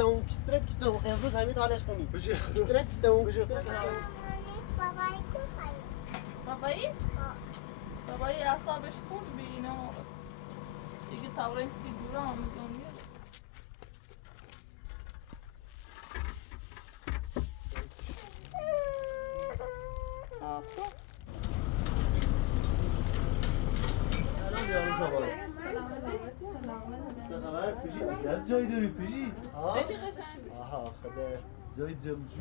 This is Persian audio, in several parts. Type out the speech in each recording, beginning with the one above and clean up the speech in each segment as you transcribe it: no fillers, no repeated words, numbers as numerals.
کسترکستون امروز همین حالش کنیم کسترکستون بابایی؟ بابایی اعصابش خورد به اینا دیگه طوره سیگورا هم میگم چه خبر پیشی؟ زیاد جایی داری پیشی؟ آها خدا جای جمجو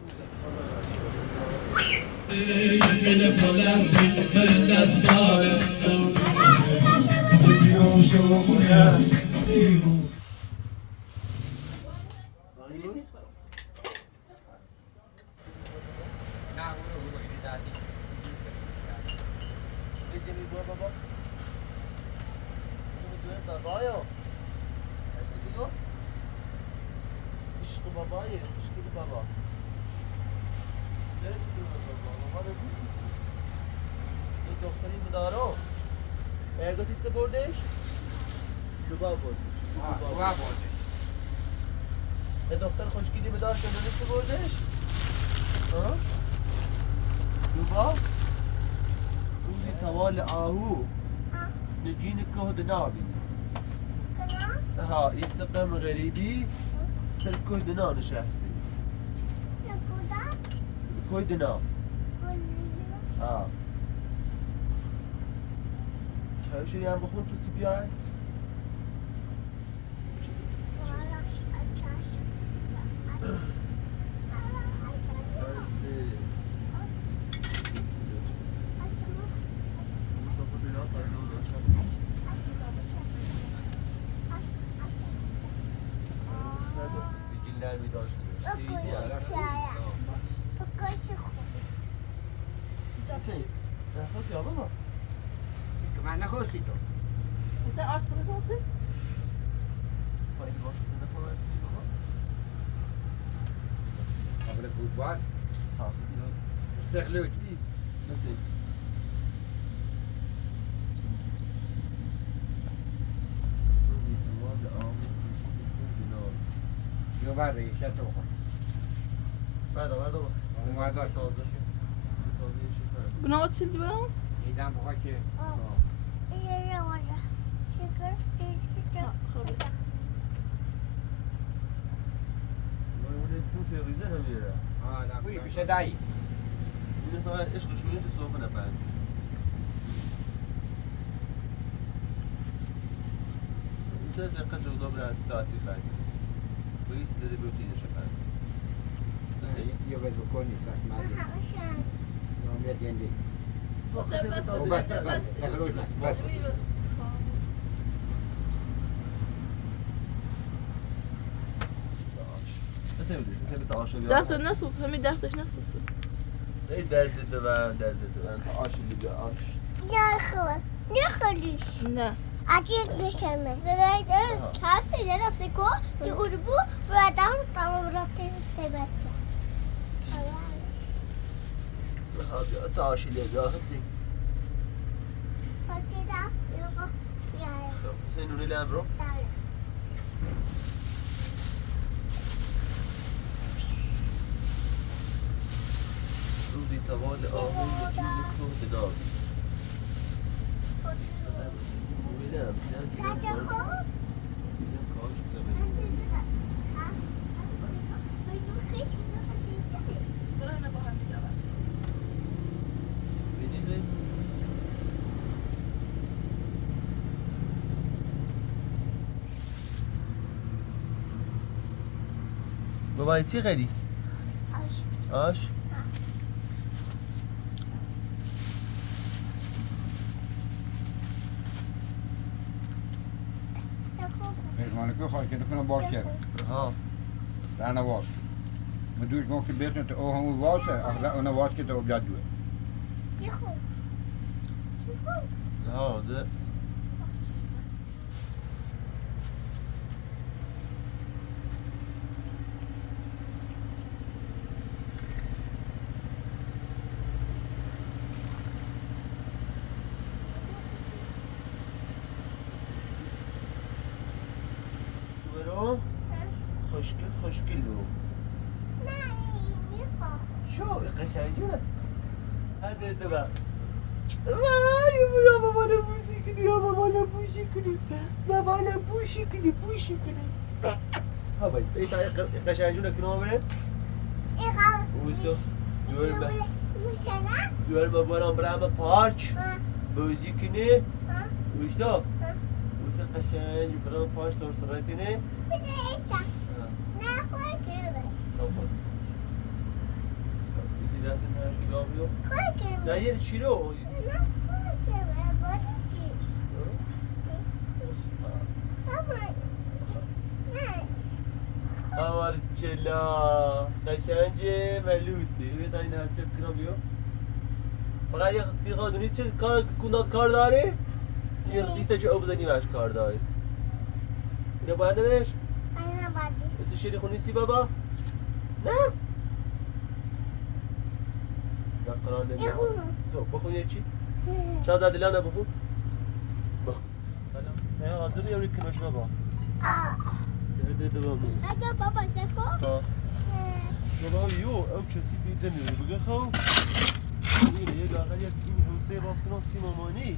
دختر خوشگلی بدار شده چه بردش؟ ها؟ دوبا؟ روزی توال آهو نجین که نابی ها یستقام غریبی سر که دنا نشستی که دنا ها چایشی هم بخون تو سی بیای؟ من نخواستی تو مثلا آش بخواستی؟ قبل فوتبال استخلوت نسي شو بعد يشتغل بعد وما ذاك بنا واتسيل دي بقى؟ إذا بقى كي لا بوي بشه داي این فقط عشق شویش صبح نفرد این سه سرقه جدا برسی تاستی فرد بایست داده بیوتینه شفرد يبدو بكوني فاك ما يوم يدين بس بس دست نسوس همین دستش نسوسه ای درد دوان آش دیگه آش نخوریش نه عجیب نشمه هستی درست کو که اوربو و دام تمام رفته سبت تا آشی لیگه هستی حسین نونی لهم رو روزی توال آهو وجود تو بدار بابای چی خیلی؟ آش مالكو خاص كده كنا باركر ها انا واس ما دوش ممكن بيتنا تو هم واس انا واس كده وبجدوه ها ده خوشگل بگو. نه میخوام. شو قشنگونه. هر دیده با. یا بابا بوشی کنی یا بابا بوشی کنی. بابا بوشی کنی. ها باید. ای تای قشنگونه کنم بره. ایقا. بوشو. مثلا. دوال بابا رام برام پارک. بوشی کنی. بوشتو. بوشو قشنگ برام پارک دور سرای کنی. بده ایسا. نه خود کرده. نخور. بوشی دست من کیلومیو. خود کرده. نه یه چی رو؟ نه خود کرده. بود چیش. خواهد. نه. مارچلا قشنگه ملوسی بیا تا این هرچه کنم بیو فقط یه تیغا دونی چه کار داری؟ یه ریتا چه او بزنی باش کار داری اینو باید نمیش؟ اینو بادی. مثل شیری خونی سی بابا؟ نه؟ یا قرار نمیشه بخونم. تو بخون یه چی؟ چند در دلم نبخون؟ بخون نه حاضر یه کناش بابا ده بامو اگه بابا دکو. بابا یو او کسی پیتزا میره بگه خو اینه یه لاغر یک این حوصه راست کنم سی مامانی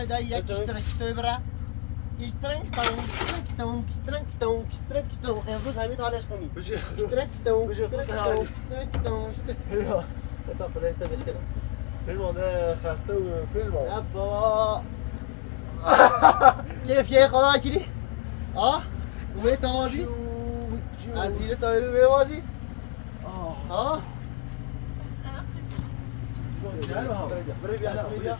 Ai, daí é que estranho, bra. Estranho, estão. É vos aí olhas comigo. Estranho. تا خدا استدش کنم پیلمان ده خسته و پیلمان نه بابا. کیف یه خدا کردی؟ آه؟ اومدی تمازی؟ از زیر تایرو بمازی؟ آه؟ برای بیا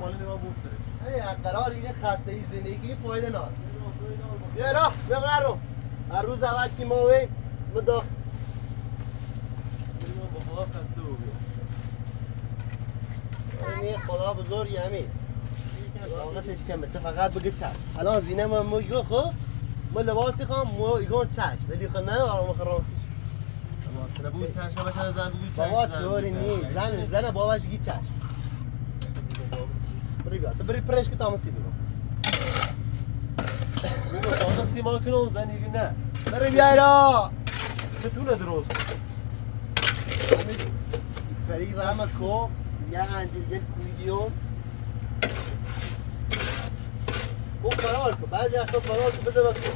مال نما بوسرش ای قرار اینه خسته ای زندگی فایده نداره. بیا را ببرم. هر روز اول که ما ویم مداخ پیلمان با خدا خسته و بیا این خدا بزرگی همین. طاقتش کمه تو فقط بگه چشم. الان زینه ما میگه خب ما لباسی خوام ما ایگون چشم ولی خب ندارم خراسیش. سر بود چشم باشه زن بگو چشم بابا طوری نیست زن باباش بگی چشم. بری بیا تو بری پرش که تامسی بیرون. بگو تا سیما کنم زن دیگه نه بری بیای را. چطور درست بری رحم کو یه انجیل کویدیو. کو فرار کو بعضی وقتا فرار کو بده بکو.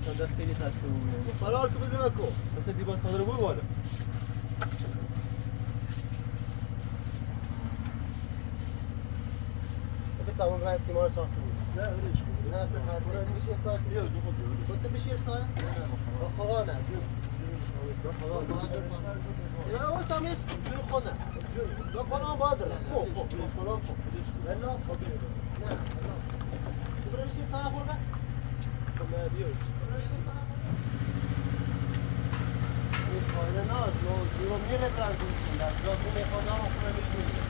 اصلا ده خیلی خسته بود فرار کو بده بکو. مثل دیبا صادر بود بالا تمام راه سیما رو ساخته بود. نه ولش کن نه تو خسته نمیشه ساعت بیا زو خود بیا خودت بشی ساعت؟ با خدا نه جون خدا جون اینا واسه میس جون خدا جون دو خدا بادر خوب خدا خوب ولی خوب نه تو برای چی ساعت خورده؟ نه بیا این فایده نه جو میره برندون دستگاه تو میخواد اما خونه میگیری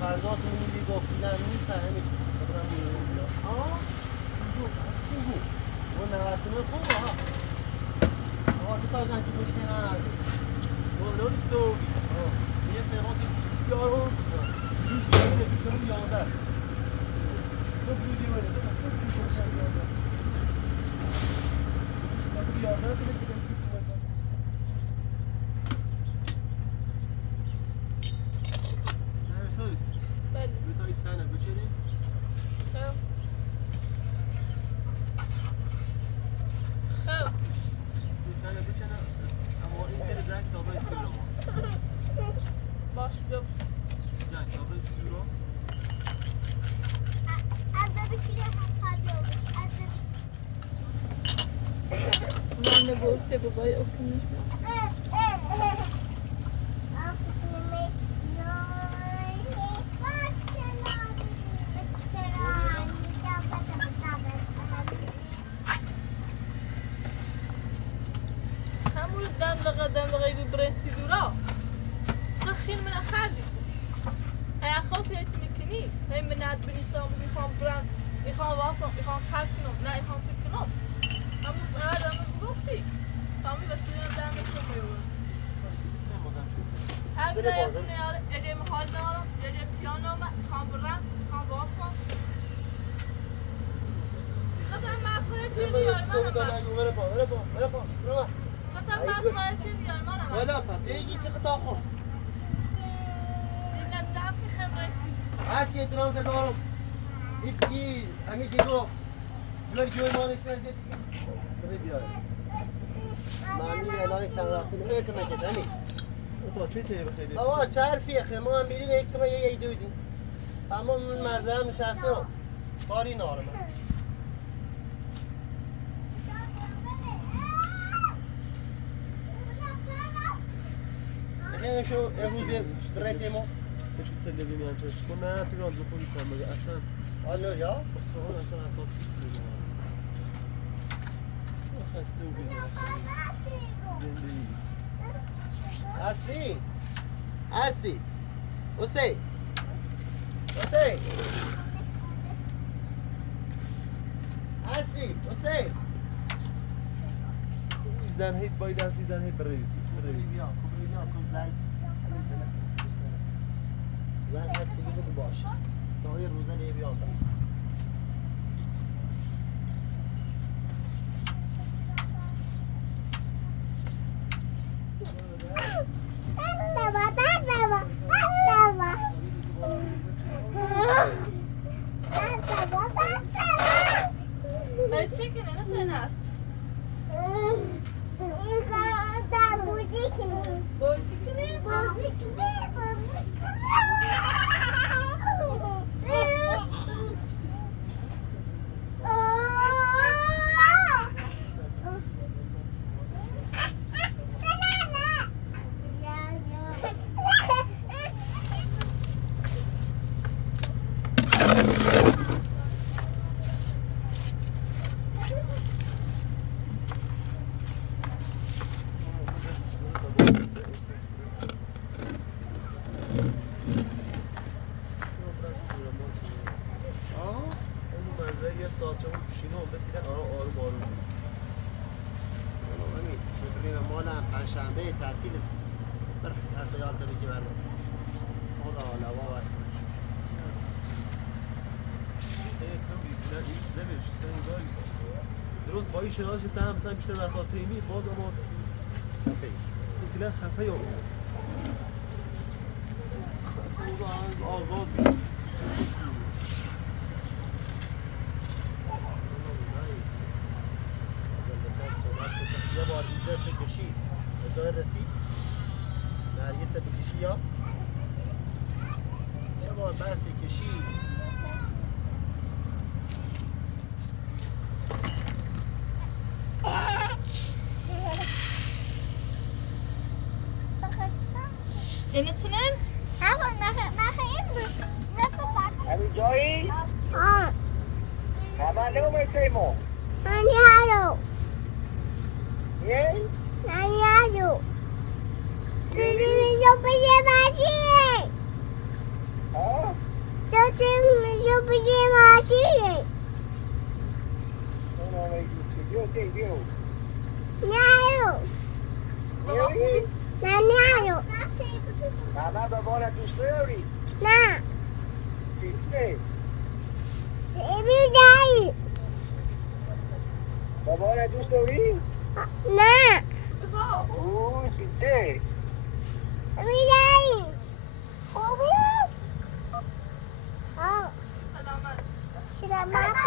فرزاد میدی گفتن نیست همین خودم میگم آه اون نواتونه خوبه ها آقا تو تاجن که مشکل نداری اون استو یه سرات توش بیارم توش بیارم توش رو یادم تو بودی ولی تو اصلا توش رو یادم تو یادم تو دیگه بله بتایی چنه بچری خب خب چنه بچنه اما این که زنگ تابه سیرو باش بیا زنگ تابه سیرو من نبورته بابای اکنش قدم لغاية برنسي دورا خخين من أخالي هي خاص يتنكني هي من عاد بنيسان بيخان بران يخان واصل يخان كالكنوم لا يخان سكنوم هذا من بلوفتي تامي بس ينا دائما يسمى يوم هذا لا يكون يجي محل نارا يجي بيانو ما يخان بران يخان واصل خطأ مع صغير شيء ديال ولا خطأ مع صغير شيء ديال مرة تيجي سخطا خو إنها تعب في خبرة يسيب هاتي درام كدارم يبكي امي جيرو بلر جوي ماني سنزيت تريد يا مامي انا سنغاتين هيك ما كده امي تو چه تی بخیری؟ بابا تعرفي يا اخي ما میرین یک تو یه ایدودی اما من مزرعه نشستم کاری نارم خیلی شو امروز بیا سرعت ایمو چه سلی بیم چش کنه تیران دو خودی سام مگه اصلا آلو یا اون اصلا اصلا کسی خسته و بیدار زندگی هستی هستی حسین هستی حسین زن هی باید هستی زن هی برای بیا کن زن زن هر چیزی بگو باشه تا این روزه نیه بیاد هاي تشيكن أنا سناست بوجيكني شنبه تعطیل است بر هسته یالتا بگی بردم خدا لوا واسه درست با این شناسش هم مثلا بیشتر وقتا تیمی باز اما کلا خفه یا اصلا آزاد یه بار اینجا کشی ازای رسید نرگس بکشی یا یه بار بس کشی این اثنين Abi Joy, Mama no me temo. Yes? Huh? No, yo te digo. Mama va buona tu story. Sì. Va buona tu story? Sì, sì. سلامات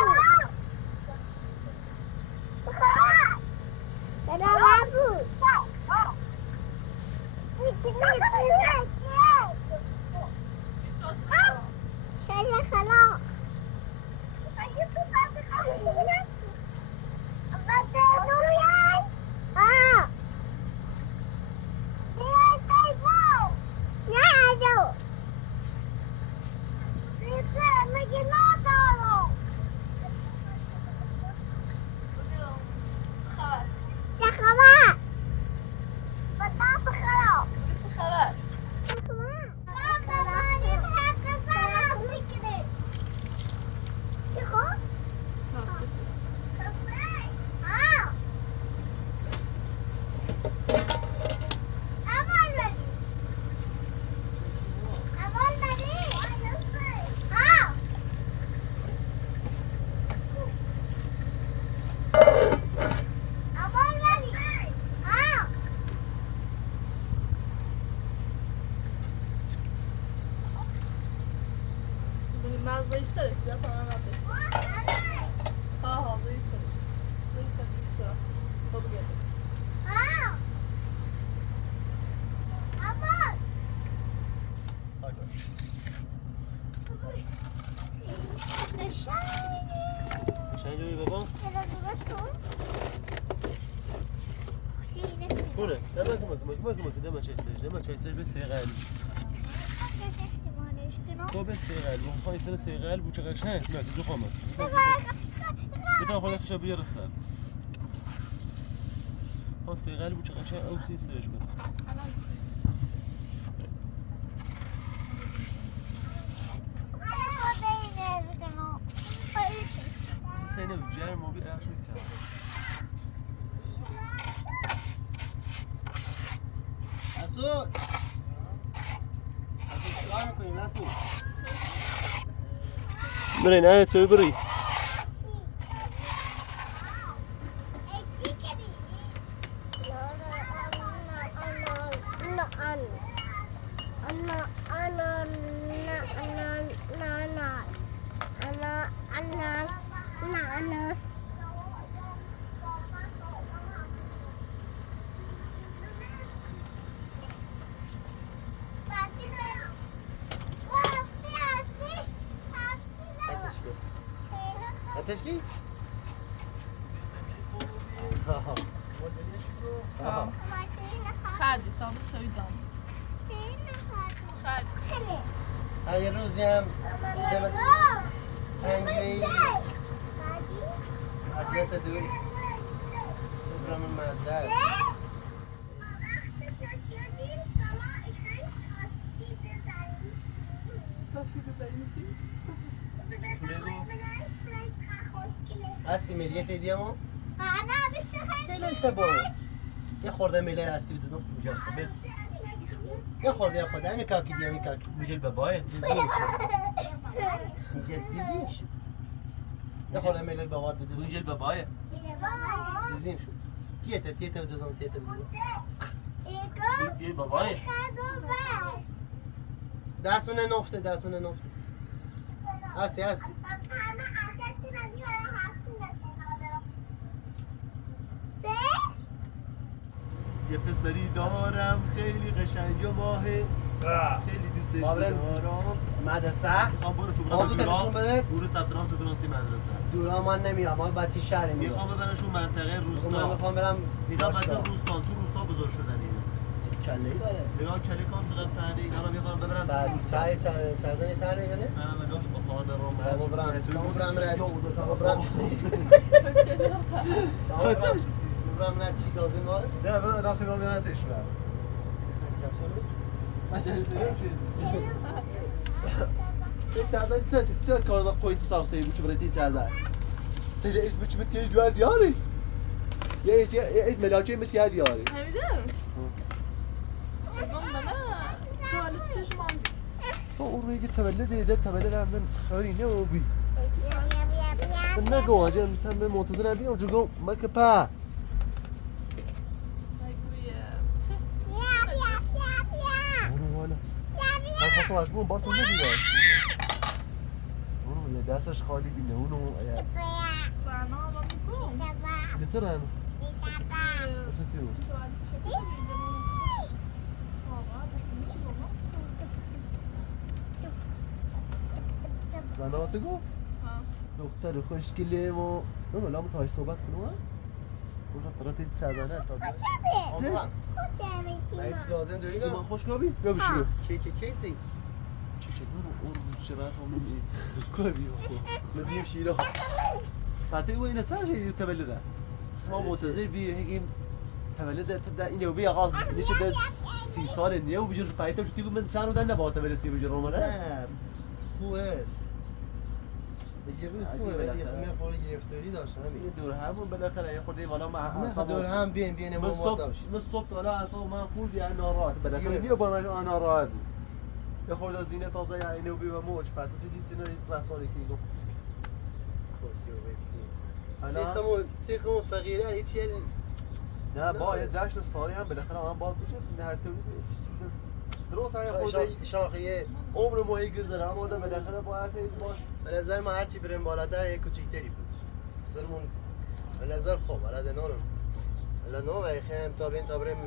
Pune, dama çeystej به سیغل تو به سیغل و خواهی سر سیغل بو چقدر هنگ نه تو خامه بتا خواهی خشا بیرسن ها سیغل بو چقدر هنگ او سی سرش بره سینه و جرم ما بی اخشوی سر مسعود چیکار می‌کنی مسعود؟ بره نه چه بری تشکی؟ خردی تا توی دام خردی هر یه روزی هم دمت تنگی اذیت دوری ببرم من مزرعه هستی ملیت دیامو؟ خیلی اشتباه یه خورده ملیت هستی بتزم بجل خبه یه خورده یه خورده همین کاکی بیا همین کاکی بجل بابای دیزیم شو میگه دیزیم شو یه خورده ملیت بابات بدزم بجل بابای دیزیم شو تیته بدزم بجل بابای دست من نفته هستی یه پسری دارم خیلی قشنگ و ماهه خیلی دوستش بابرم. دارم مدرسه میخوام برو شو بازو تلشون بده برو ثبت نام شو برو سی مدرسه دورا من نمیام ما بچه شهری میام میخوام ببرنشون منطقه من روستا میخوام برم اینا بچه باشگاه. روستان تو روستا بزرگ شدن اینا کله ای داره نگاه کلی کام چقدر تنه اینا رو میخوام ببرم بعد چای میزنه سلام علیکم با خاطر رو کامو برم نه چی لازم داره نه من راخی ما میرن دشمن چه کار با قویت ساخته بود چه برای چه سیل اسم چه متیه دیوار دیاری یه اسم ملاچه متیه دیاری همیده بنا توالت پیش من تو اون روی که تولد هم خارینه و بی من نگو آجا مثلا به منتظر نبیم اونجا گم ما که پا اونو والا من خواستم اشبون بارتون ندیدم اونو یه دستش خالی بینه اونو بترن اصلا پیروز بنات گو دختر خوشگله و اونو لامو تای صحبت کنو اونجا طرات چزانه تا رئیس لازم داری سیمان خوشگابی بیا بشو کیسی چه اون روز چه وقت همون کاری مدیم شیرا قطعی و اینه چه شدی تولده ما منتظر هگیم تولد تا اینو بیا آقا نیچه ده 30 سال نیه و بجور فایده چطوری من چند رو دنده با تولد سی بجور اومده نه خوبه است بگیرون خوبه ولی خب خورده گرفتاری داشت همین دور همون بالاخره یه خودی والا نه دور هم بین ما داشت مصطفى والا اصلا من خوب یعنی ناراحت بالاخره نیا با من ناراحت یه خورده زینه تازه یعنی اینو بی و موج پاتسی چیزی رفتاری که گفت سیخمون فقیره هیچ نه با یه جشن سالی هم بالاخره هم باید بشه هر طوری درست های خود شاخه عمر ماهی گذره اما بالاخره باید ایز باش به نظر ما هرچی بریم بالاتر یک کوچیکتری بود سرمون به نظر خوب حالا دنانم حالا نو خیم تا بریم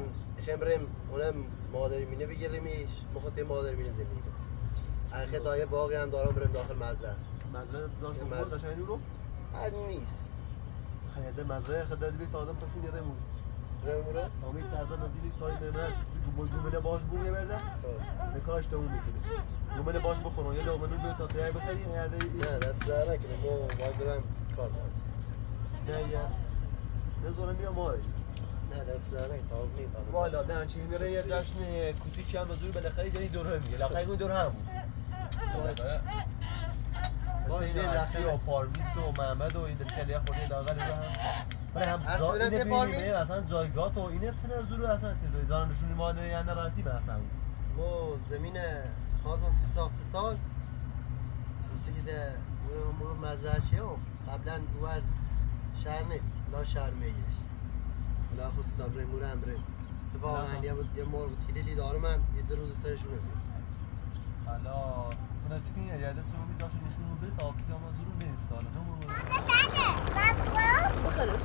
خیم بریم اونم مادری مینه بگیریمش مخاطب مادری مینه زندگی کنم اخه دایه باقی هم دارم بریم داخل مزرعه مزرعه داشت رو هر نیست خیلی ده مزرعه خدت بیت آدم پسی نرمون رمونه آمی سرزا نزیلی کاری نمیاد گومنه باش بومه برده نکاش تموم میکنه گومنه باش بخورن یا لومنو دو تا تایی بخریم هرده نه دست در نکنه ما باید برم کار دارم نه یا نه زوره میرم مای نه دست در نکنه کار میکنم والا نه چی میره یه جشن کوچیکی هم زور بالاخره جایی دور هم میگه لاخه اون دور هم بود حسین هستی و پارمیس و محمد و این دلشلی خورده لاغر رو هم ولی هم اینه ببینیم اصلا جایگاه و اینه سنر زور اصلا زان نشونی ما نه نرفتی به اصلا ما زمین خواستم سی ساخت ساز موسی که ده ما مزرعه هم قبلا دوار شهر ندی لا شهر میگیرش لا خصوص دابره موره امره اتفاقا یه مرغ تیلیلی دارم هم یه دو روز سرشون نزید حالا کنه چی کنی یه عدد سومی زاشون نشون بده تا آفیده ما زور نمیفته حالا نمو بخرش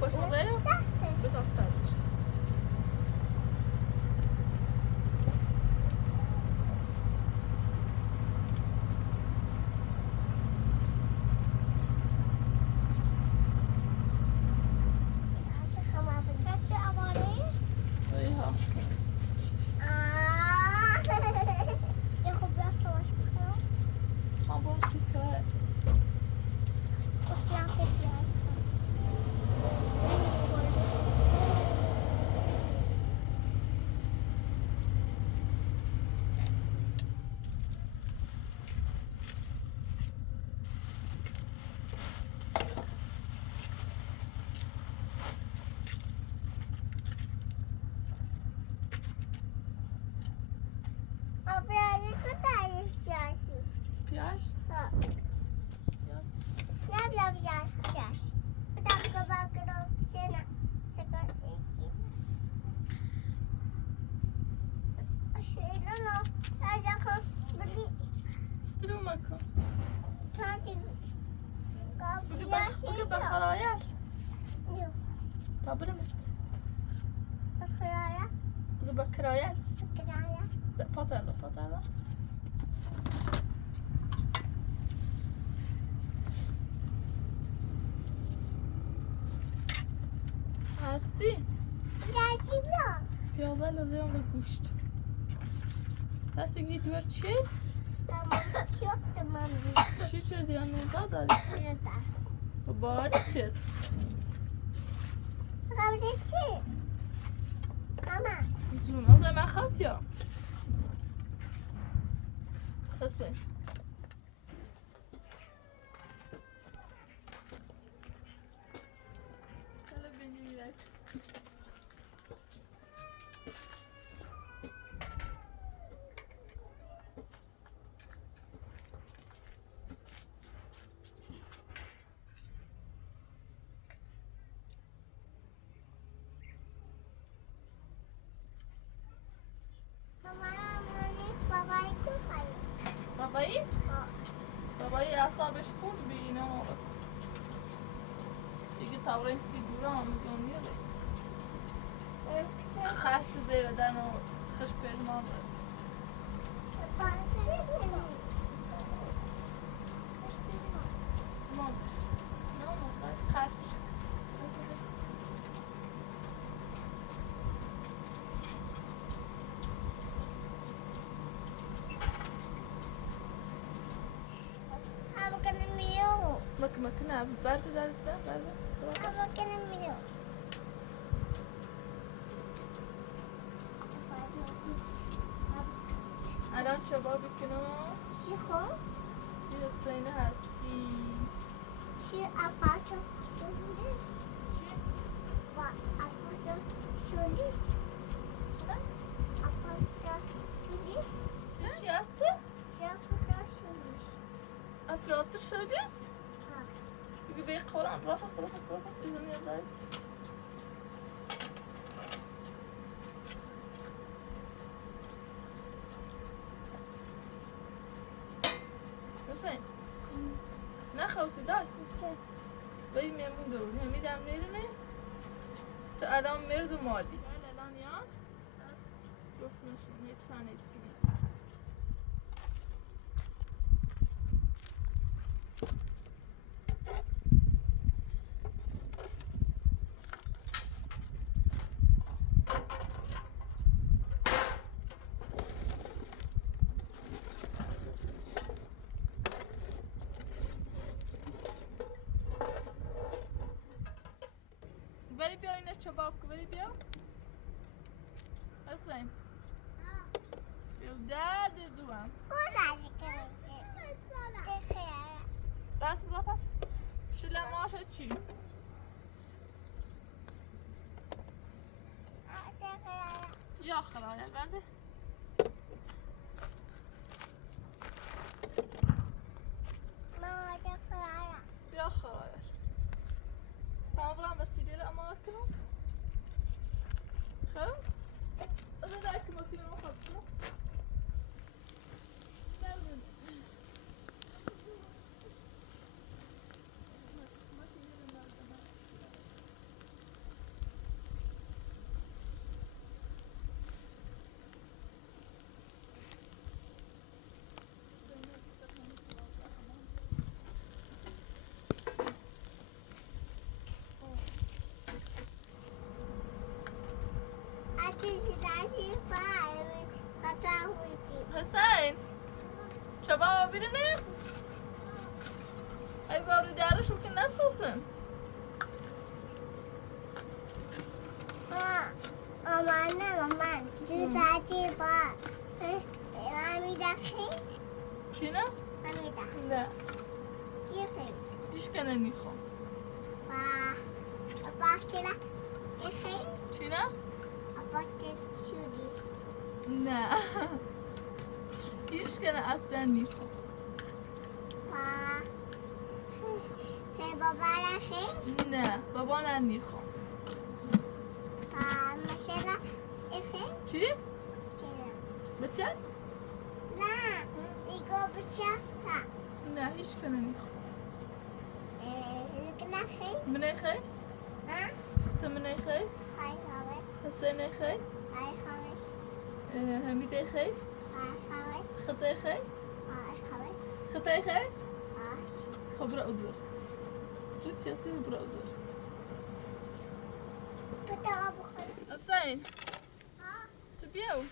خوش مزه؟ بتاسترش صحیحا هم برو سیپه پیاش برو مکن بگه بخرایش تا برمت بگه بکرایش پاتر ده هستی؟ پیازه لازم به گوشت هستی گی دور چی؟ چی شد یا نوزا داری؟ و باری چید؟ جون از من خط یا حسین کلا بینی میرک بابایی؟ بابایی اعصابش خورد به اینا دیگه تاورین سیگورا هم میگم خش زیادن و خش پیجمان داره مامش نه خش مكنها باردة دارت باردة الان شباب کنو چی حسینه هستی چی؟ چی هستی؟ افراد شدیس؟ بگی به قرآن برخص ایزانی ازاید حسین نخواستی دای بایی میمون دور همیدم میرنه تو الان مرد و مادی الان یا وصلشون هيك ثانية تسوي ولی بیا اینه چباب کن ولی بیا حسین بیا درد دوام بس بس شلم ماشا چی؟ یا خلاص بنده بیا خلاص تمام بسیاری اما کنم خب از این دایک مفید ما خب کنم حسین شباب بیرونه ای باری درشو که نسوسن مامان جوزاتی با مامی دخی چی نه؟ مامی دخی نه چی خیلی هیچ که نمیخوام با کلا خیلی چی نه؟ با که شدیش نه هیچ که نه اصلا نمیخوام بابا رخی نه بابا نه نمیخوام مثلا خیلی چی؟ چرا بچه؟ نه ایگو بچفتا نه هیچ که نمیخوام لکنه خیلی من خی؟ ها تو من خی؟ های خواه حسین خی؟ های خواه حمید خی؟ های خواه خطای خی؟ های خواه خطای خی؟ های خب برا ادور جد سیاسی برا ادور بتا آبو خود حسین تو بیاو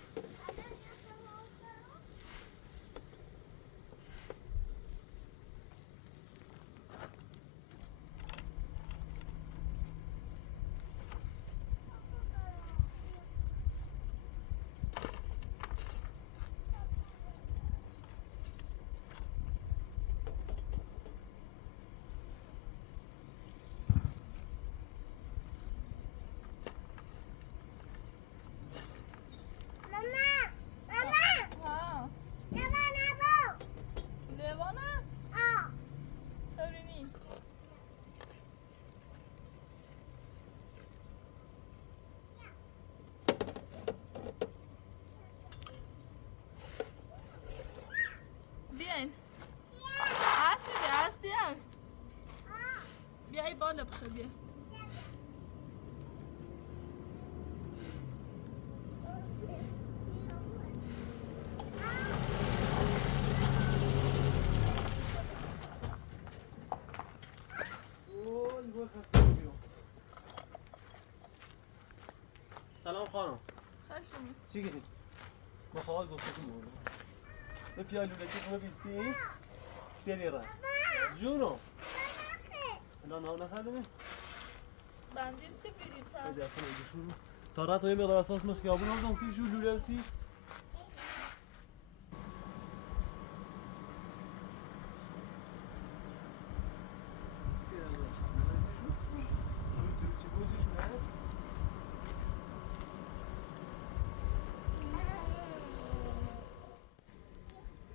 ها لیوانه؟ ببینی بیاین هستی بیا ای بالا بخیر بیا سلام خانم خشم چی گیرید؟ ما خواهد گفته که مورد به پیالو لکی کنه بیسی سی لیره جونو الان ها نخرده بندیر تی بیریم تا بده اصلا اینجا شروع تا رات های مقدار اساس من خیابون هم دانسی شو لوله سی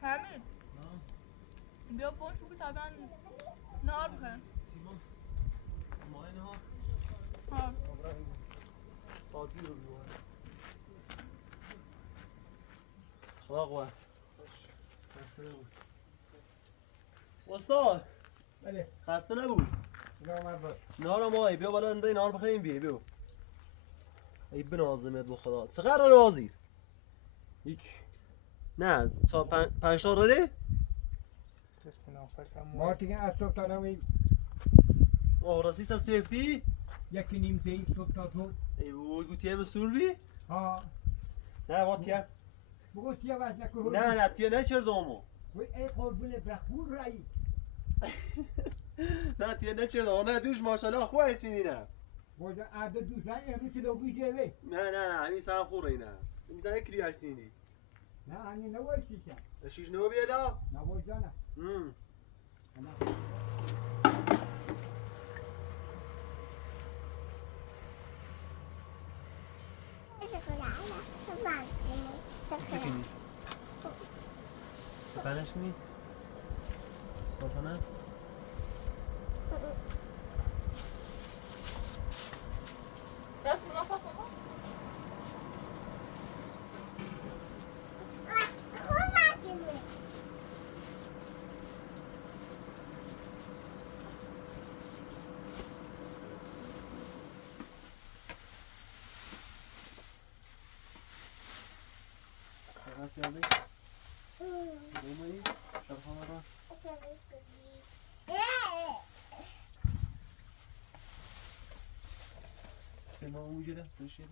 حمید بیا بون شو که طبعا نار بخیر سیمان ما اینها ها قاطی رو بیوان خدا قوت خسته نبود استاد بله خسته نبود نامد باش نهار ماهی بیا بالا نهار بخوریم بیا ای بنازمت با خدا چقدر وزیر هیچ نه پنج تا داره؟ ما دیگه از صبح تا نمی آه راستی سر سیفتی؟ یکی نیم زی صبح تا تو ای بوی گوتی هم سور بی؟ ها نه واتی هم بگو تیه وز نکو نه تیه نچرد آمو وی ای قربون برخور رایی نه تیه نچرد آمو نه دوش ماشالله خواه اسمینی نه بوجا عدد دوست رایی امروز کلو بیشه وی نه همین سهم خوره اینه این سهم کلی هستینی نه هنی نوای شیشم شیش نو بیلا؟ نوای جانم سپنش نی؟ سپنه؟ دست منافع کنم هست یادی؟ نمایی؟ شرخانه را؟ سیما اون گیره؟ بشید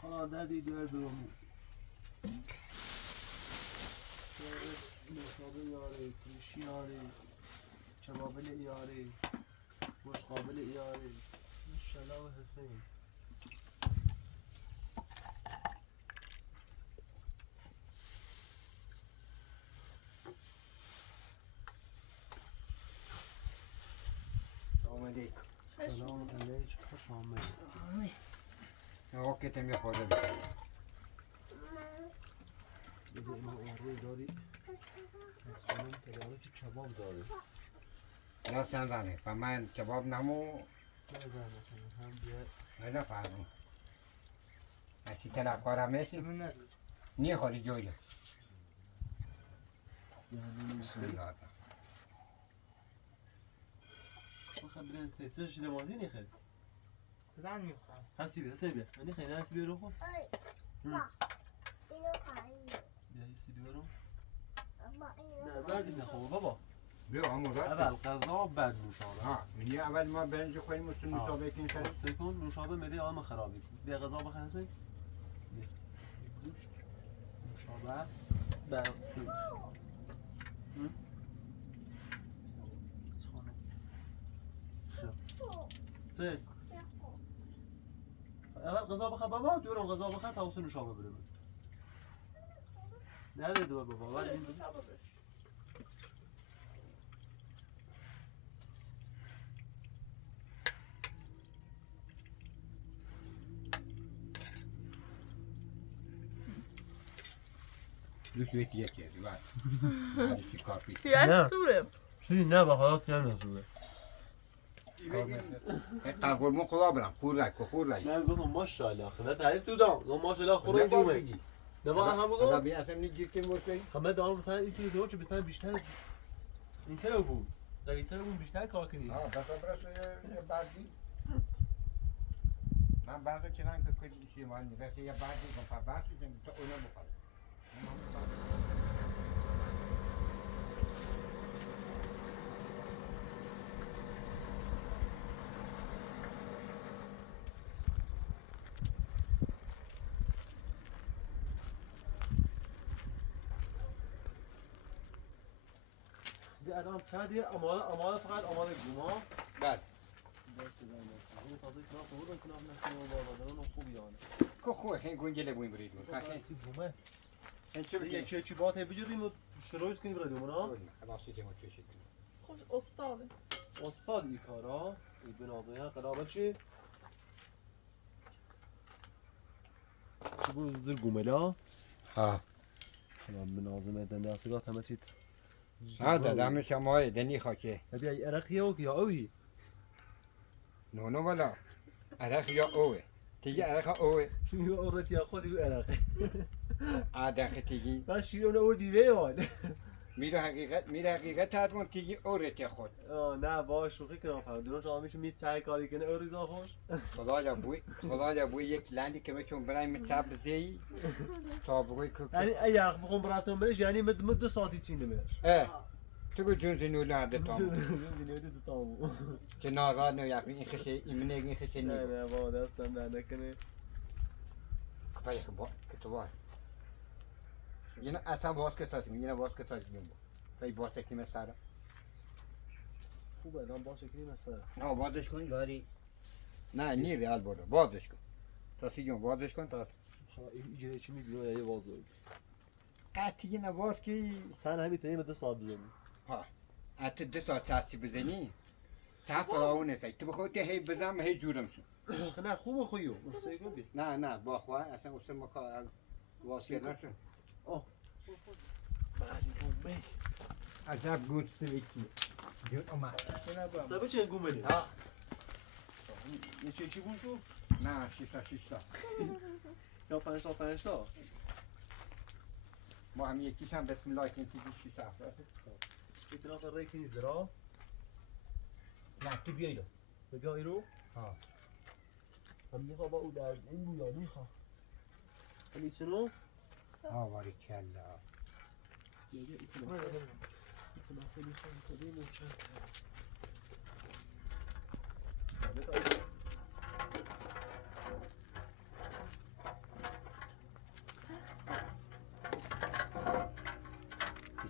خلا دردی دور دومو مصابه یاره کلشی یاره چبابل یاره مشقابل یاره انشالله و حسین سلام علیکم سلام علیک خوش آمد آقا کتم یه خورده بکنم بده اینا آروی داری از خانم تداره که کباب داره یا سندانه و من کباب نمو سه زنه کنه هم بیه نجا فهمون اسی طلب کارم میسی نیه خوری جویا بسم الله بخواه بره از تیترش نمازی نیخه زن میخوام هستی بیا سه بیا من خیلی هستی بیا رو خود بیا هستی بیا رو نه بعدی نخواه بابا بیا آمو راست اول غذا بعد نوشابه ها منی اول ما برنج خواهیم مستون نوشابه کنیم سریم سکون نوشابه مده آم خرابی کن بیا غذا بخواه هستی بیا گوشت نوشابه بعد سه اول غذا بخواه بابا دورم غذا بخواه تا حسن نوشابه بره نده دو بابا ولی این دوش ویت یه چیزی باید بعدش کار پیش فیاش سوره چی نه بخواه که نمیسوه قربون خدا برم خور رک خور رک نه گفتم ماشاءالله خدا تعریف تو دام گفتم ماشاءالله خوره دومه نه واقعا هم خدا بگو بیا اصلا نگیر که موسی خب دارم مثلا این کیلو دوم چه بیشتر اینتر بود قوی‌تر بود بیشتر کار کنی ها بس برس یه بعدی من بعضی کنن که کجی شیمان میگه یه بعدی کن پر بحث میکنم تا اونو بخوره دی ادام سادی آماده فقط آماده گوما بله دست این تازه کنار خورد کنار نکنم بابا دارم خوب یانه که خوه خیلی گنجله بویم بریدون خیلی گومه خیلی چه دیگه بگه چی بات بجوریم و شروعش کنیم برای دومنا خلاصی جمع چشید خوش استاده استاد این کارا این بنازه قرابه چی چی بود زیر گوملا ها خلام بنازه دن دستگاه همسید ها دادم شما دنی خاکه بیا عراقی او یا اوی نونو والا عرق یا اوه تيجي عرق اوه شو اورتي خودي العراقي عادك تيجي بس شيء انا اودي ويوان میره حقیقت هاتون تیگی اورت خود نه باش شوخی کنم فهم درست آمیش میت سعی کاری کنه اوریزا خوش خدا بوی یک لندی که میتون برای متاب زی تا بگوی که یعنی اگه بخوام براتون برش یعنی مد ساعتی چین نمیرش تو جون زنو لرده تام تامو که ناراض نو یعنی این خشه این این خشه نه نی نه با دستم در نکنه کپای که با که تو وای یه اصلا باز که ساعتی یه باز که ساعتی میگم پای باز که مثلا خوبه دام باشه که مثلا نه بازش کن گاری نه نی ریال برو بازش کن تا سیجون بازش کن تا ایجره چی میگیره یه وازو قطعی نواز که سن همین تیم 2 ساعت بزنی ها حتی 2 ساعت ساعتی بزنی صاف فراونه سی تو بخواد هی بزنم هی جورم شد نه خوبه خویو نه با خواه اصلا اصلا مکا واسه نشون اوه عجب گوش سویکی جون اومد سبه چه گومنی ها یه چی بود تو نه 6 تا یا 5 تا ما هم یکیش هم بسم الله کن تیجی 6 تا ایتنا تا ریکنی زرا نه تو بیایدو بگاه ایرو ها هم میخوا با او درز این بویا میخوا همی چنو آواری کلا ایتنا خیلی خواهی کده موچن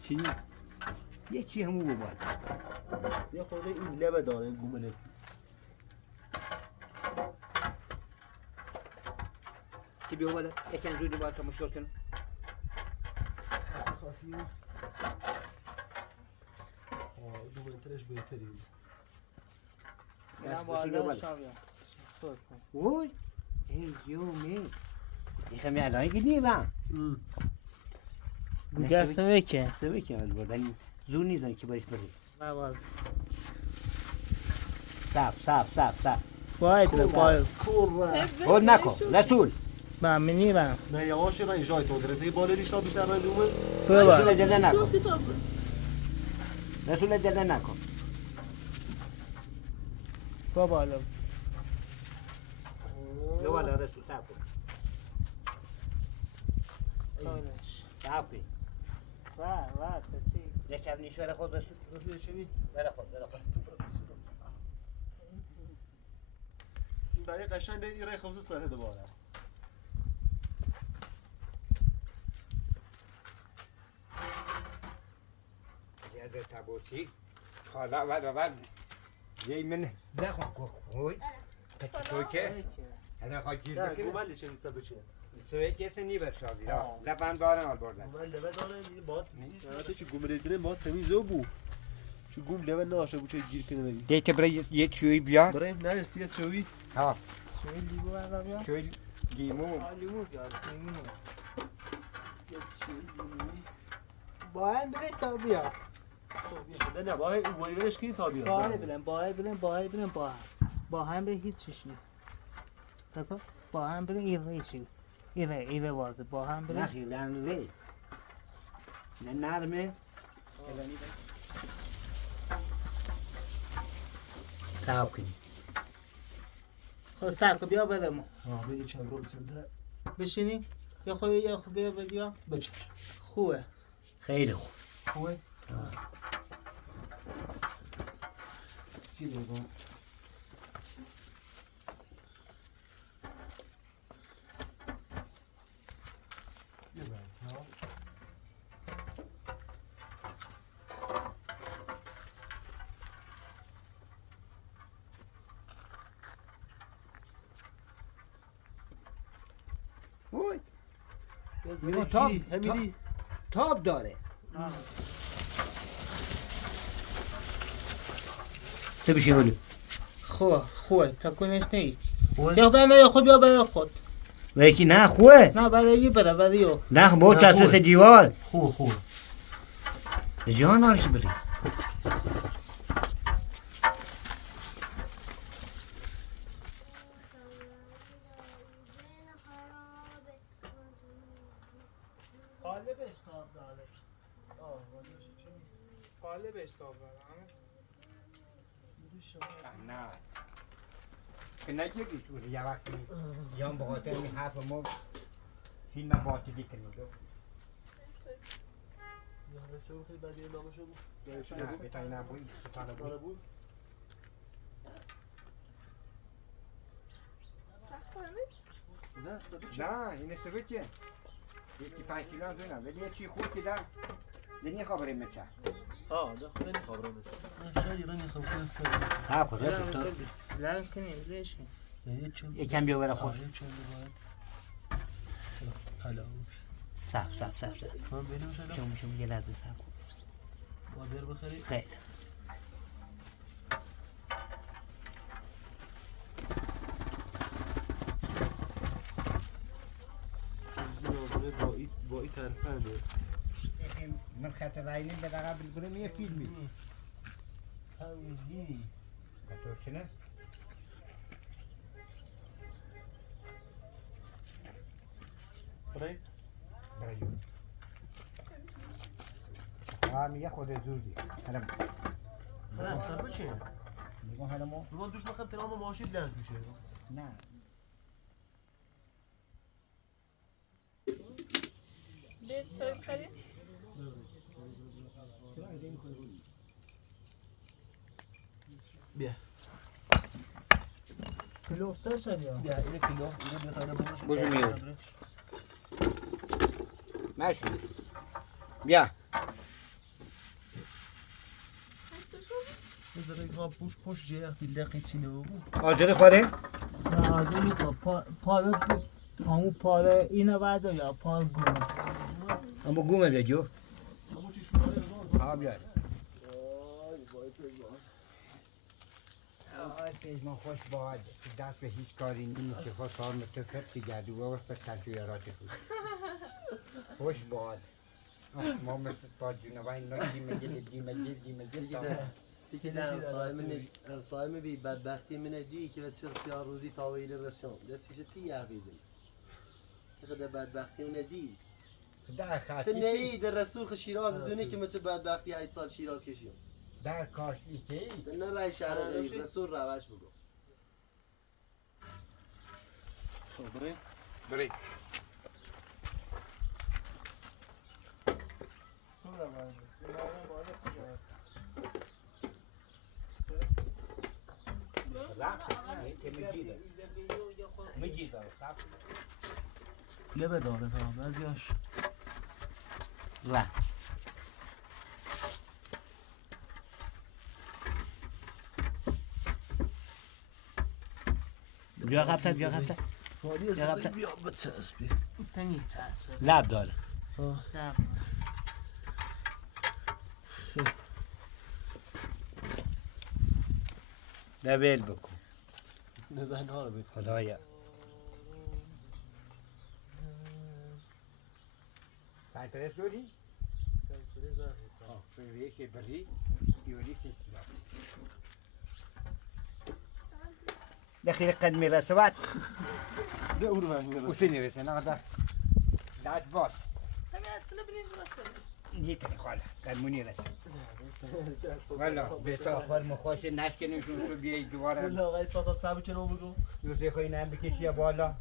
چی؟ یه چی همو ببار یه خورده این لبه داره این گومنه تی بیو بالا یکن زودی باید تا مشکل کنم خاصی است دومنترش بهترین من بالا شامیام سوس وای ای جومی یکم الان که نیستم گوگه سوه که سوی که حال بردن زور نیزن که باش بری نواز صاف باید باید او نکن رسول من منیرم نه یواش را ایجای تو درسته بالا ریشا بیشتر را دومه رسول جلده نکن شوف كتاب رسول جلده نکن بالا یه والا رسول صاف کن صاف کن و چی یکم نیش برای خود رسول رسول چی برای خود این برای قشنگ این رای خمسه سره دوباره یاد تابوتی خالا و یه من زخم کو خوی پتو که هذا خاجیر نه بکنه گوملی چه میسته بچه سوی کسی نی برشادی را لبن دارن آل بردن گومل لبه داره این باد نه چه گومل زیره باد تمیزه بو چه گوم لبه ناشه بو چه گیر کنه بگی دیگه برای یه چوی بیار برای نرستی از شوی ها چوی لیمو بردا بیا چوی لیمو لیمو بیار لیمو باید بره تا بیا نه باید اولی برش کنی تا بیاد باید بلن با هم به هیچ چیش نی تکو با هم بلن ایره چی ایره وازه با هم بلن نخی لنوی نه نرمه صاف کنی خود سرکو بیا بدم بگی چند رو بسنده بشینی یا خود بیا بدیا بچش خوبه خیلی خوب خوبه؟ گیره با وای میگم تاب داره تو بشین ولی خوبه تکونش نی یا برای خود یا برای خود و یکی نه خوبه نه برای برای او نه با نه، چسبه خوبه. دیوار خوبه جان آره که بری قالبش تاب داره واسه چی؟ قالبش تاب داره نه که نگیری تو یه وقتی یا به خاطر این حرف ما فیلم باطلی کنید یه چون خیلی بدی نامشو بود نه بتایی نبود ستاره بود سخت کنمید؟ نه سبت نه این سویتیه یکی 5 کیلو هم دونه ولی یه چی خوب که در دنیا خبری میچه ده خدا نخبرمت شاید ایران خبر است صاحب خود رسید تو لازم کنیم لیش یکم بیا برای خود حالا صاحب من بینم شدم شما یه لحظه صاحب با دیر بخری خیلی با این ترفنده من خط رایلین به دقیقه بلگرم یه فیلمی هاویی تو کنه برای میگه خود زودی حالا خلاص بچه میگم حالا ما من دوش بخوام تمام ماشین لنز میشه نه بیت چای کاری؟ بیا کلو افتاد شد یا بیا اینه کیلو اینه بیا تا ببرش بزن میاد. ماشي بیا چه شد؟ بذار این پوش جای وقتی لقی چینه آجر خوره نه آجه میخوا پاره همون پاره اینو بعد یا پاره گونه اما گومه بگو ها بیا آی پیجمان خوش باد دست به هیچ کاری نیست که خود کار متفق بگردی و وقت به تجویرات بود خوش باد ما مثل با جنوبه اینا دیمه گل دیگه نه همسایه من بی بدبختی من دی که به 40 روزی تاویل رسیام دستی تی یار بیزم که ده بدبختی من دی در خاصی تنهی در رسول شیراز دونه که مثل بدبختی 8 سال شیراز کشیم در کاشتی که نه رای شهر غریب رسول روش بگو خبره بری لبه داره تا بعضیاش لا بیا قبطت فادی ربطه. اصلا بیا بچسبی تنی چسبه لب داره نه نویل بکن نزن ها رو بید خدایا سعی پرست داری؟ سنفره زن حساب فرویه که بری دیوری سیسلا دخیل قدمی رسوات ده اون رو هنگی وفي نرسل هذا لا باص همه اصلا بینیش برسل جيتني خاله كان منير والله بيت اخبار مخوش الناس كانوا يشوفوا بي جوار کلا آقای تا صاحب چنو بگو يوسف خوينا بكيش يا بالا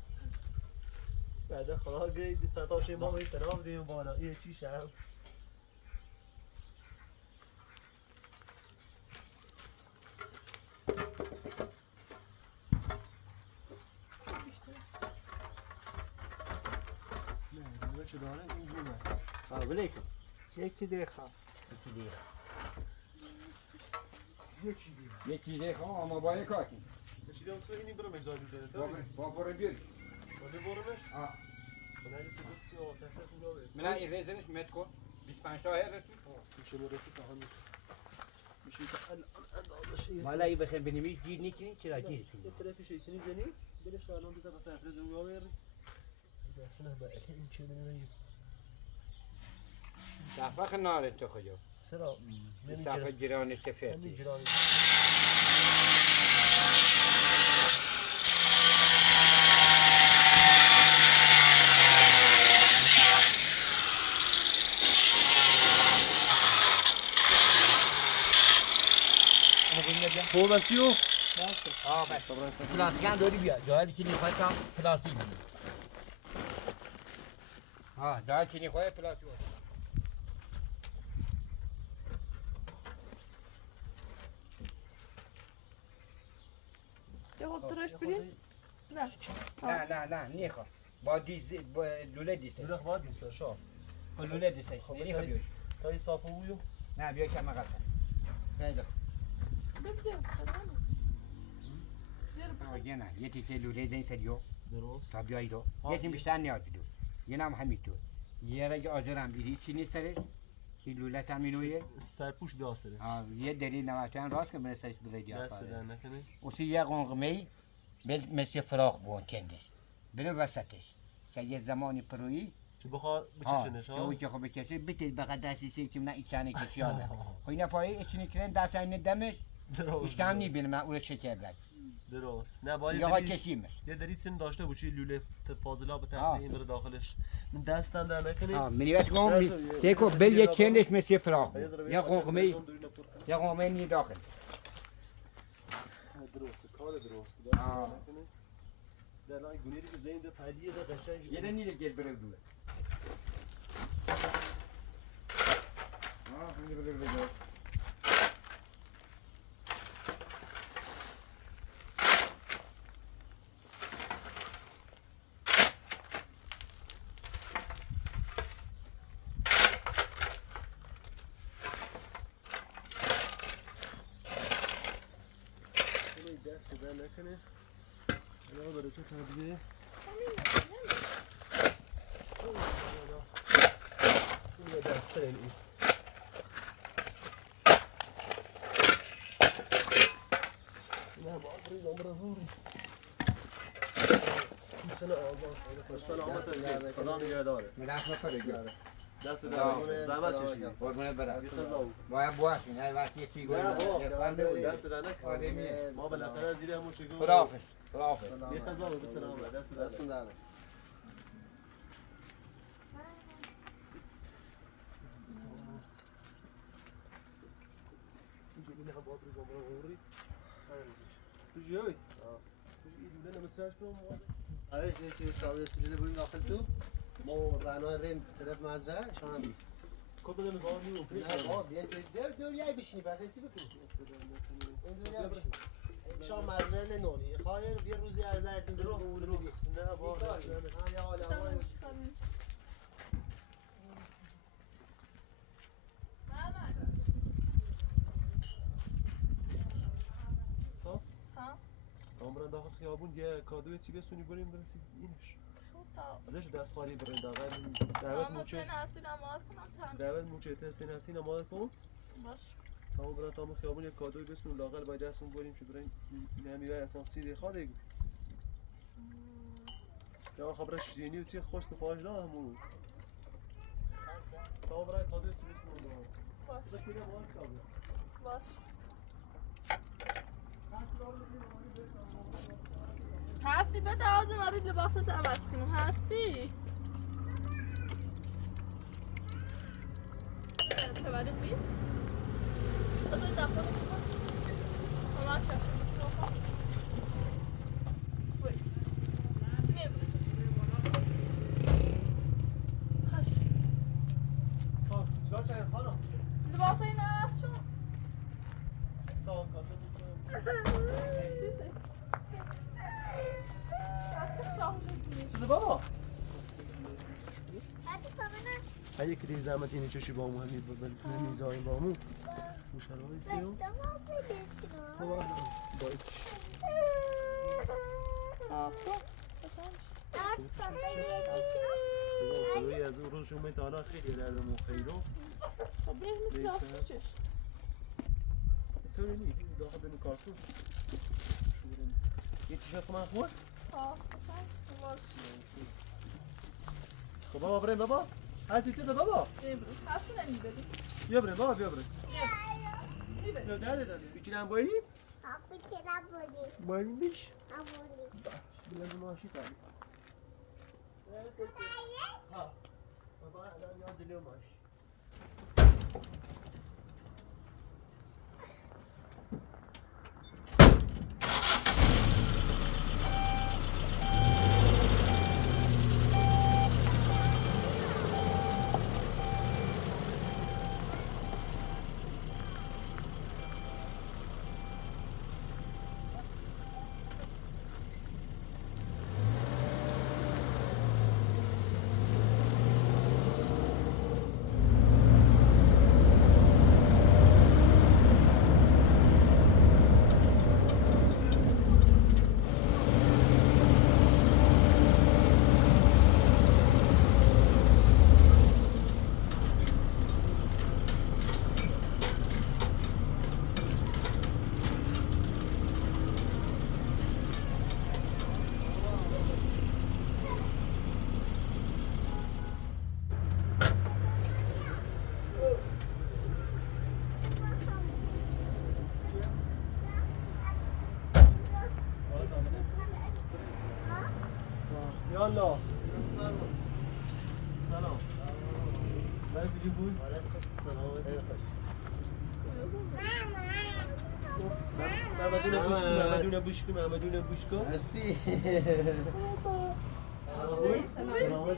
بعد خدا گید تا شما می تنام دیم بالا این چی شب نه چه داره این گونه عليكم یکی دیخوا يكي ليك اما باي كاكي چی دام سو اینی برو مزاجو داره بابا ربير ولی برمش اه من هر سی بس یا واسه خوبه من يريزنش متكو 25 تا هرس سی شما رسید تا همین میشه که اندازش مالا يبخن بنميش جير نيكني چرا جير یه طرفی شیسینی زنی بلش الان دیگه مثلا افرز رو بیاری اصلا با این چه می‌دونی صفخ النار انت خجو چرا صفخ جيران التفاتي نمی‌جرانی خوب هستی و آه بس پلاستیک هم داری بیا جایی که نیخواه تا پلاستیک بیا آه جایی که نیخواه پلاستیک یه خود درش بریم؟ نه نه نیخواه با لوله دیسه لوله خواهد دیمسه شا با لوله دیسه خب نیخواه بیاش تا این صافه بویو نه بیا کم اقل خیلی بگذارم آه نه یه تیکه لوله دین سریو درست تا بیایی رو آه، یه تیم بیشتر نیاز دو یه نم همینطور یه رگه آجرم بیری چی نیست سرش چی لوله تامینویه سرپوش داسته یه دری نمتون راست که برسش بزیدی دست دن نکنه اسی یه قنقمه مثل فراخ بون کندش بریم وسطش که یه زمانی پرویی چه بخواه ها بچشنش که ها اوی که خب بکشه بیتید بقید دستی سی که من ایچانه کشیانه خب اینا پایی ایچانی کرن دست این دمش درست ایشکم نیبینم من اون شکر داد درست نه باید یه ها کشیمش یه دری سن داشته بچی لوله فاضلا به آه. تحت این بره داخلش من دستم در نکنه ها منیوت کن درست. تیکو بل یه چندش مثل فراخ یه بود ذره یه بیا قنقمه یه قنقمه نی داخل درست کار درست آه. دست نکنه در لای گونیری که زین ده پدیه ده قشنگ یه دنی گل بره دوه همینی بره بگو دست در نکنه یا برای تو تدبیه این دست این نه باید ریز عمره هوری این سنه آزاد سلامت خدا نگه داره میرفت پره دست در آه. زحمت چشید قربونه برم بی خزاو باید بواشین هر وقتی چی گوی نه بابا بوده دست در نکنه آدمیه. ما بالاخره زیر همون چگو خداحافظ خداحافظ بی خزاو به سلامت دست در دستون در اینجا هم باید ریز عمره هوری تو جیوی تو جی دوله نمتسرش کنم آره چیزی تابه سلیله بودیم داخل تو ما رنای ریم طرف مزرعه شما هم بیم کل بدن زمان میون پیش نه بابا بیاین دور یای بشینی بقیه چی بکنی این دور یای بشینی شما مزرعه نونی خواهی یه روزی ارزایتون درست نه بابا یه حال هوای عمران داخل خیابون یه کادوی چی بسونی بریم برسید اینش زش دست خالی بریم دعوت موچه دعوت موچه ترسین هستی نماز کن تمام برای تمام خیابون یک کادوی بسون لاغر باید دستون بریم چه بریم نمیوه اساسی دیخوا دیگه یا خبرش دینی و چی خوش پاش داد همون تمام برای کادوی چی بسون باش هستی بده آدم آرید لباست عوض کنم هستی تولد بین بذاری دفعه کنم همه چشم میکنم ویس هست چیکار چند خانم لباس این هست شما تا کادو بسون چیزی چیزه بابا هدی کاملا اگه که دیگه زحمت اینه چشی با همون همین میزاییم با همون موشرهای سیو دماغ بگیرم با ایچ خدایی از اون روز شما تا خیلی دردمون خیلو خب بیش مثل لاستیکش سوری نی داخل دنی کارتون شورم یه تیشرت من خورد خب بابا بریم بابا هستی چه بابا هستون نمیدادی بیا بریم بابا بیا بریم میبری بیا درده دادی بیچینم بریم آبی چرا بودی بریم بیش آبونی بیا ماشی کنیم ها بابا الان یاد دلیو ماشی بجي بول سلامت محمدونه بوشکو محمدونه بوشکو هستی سلامت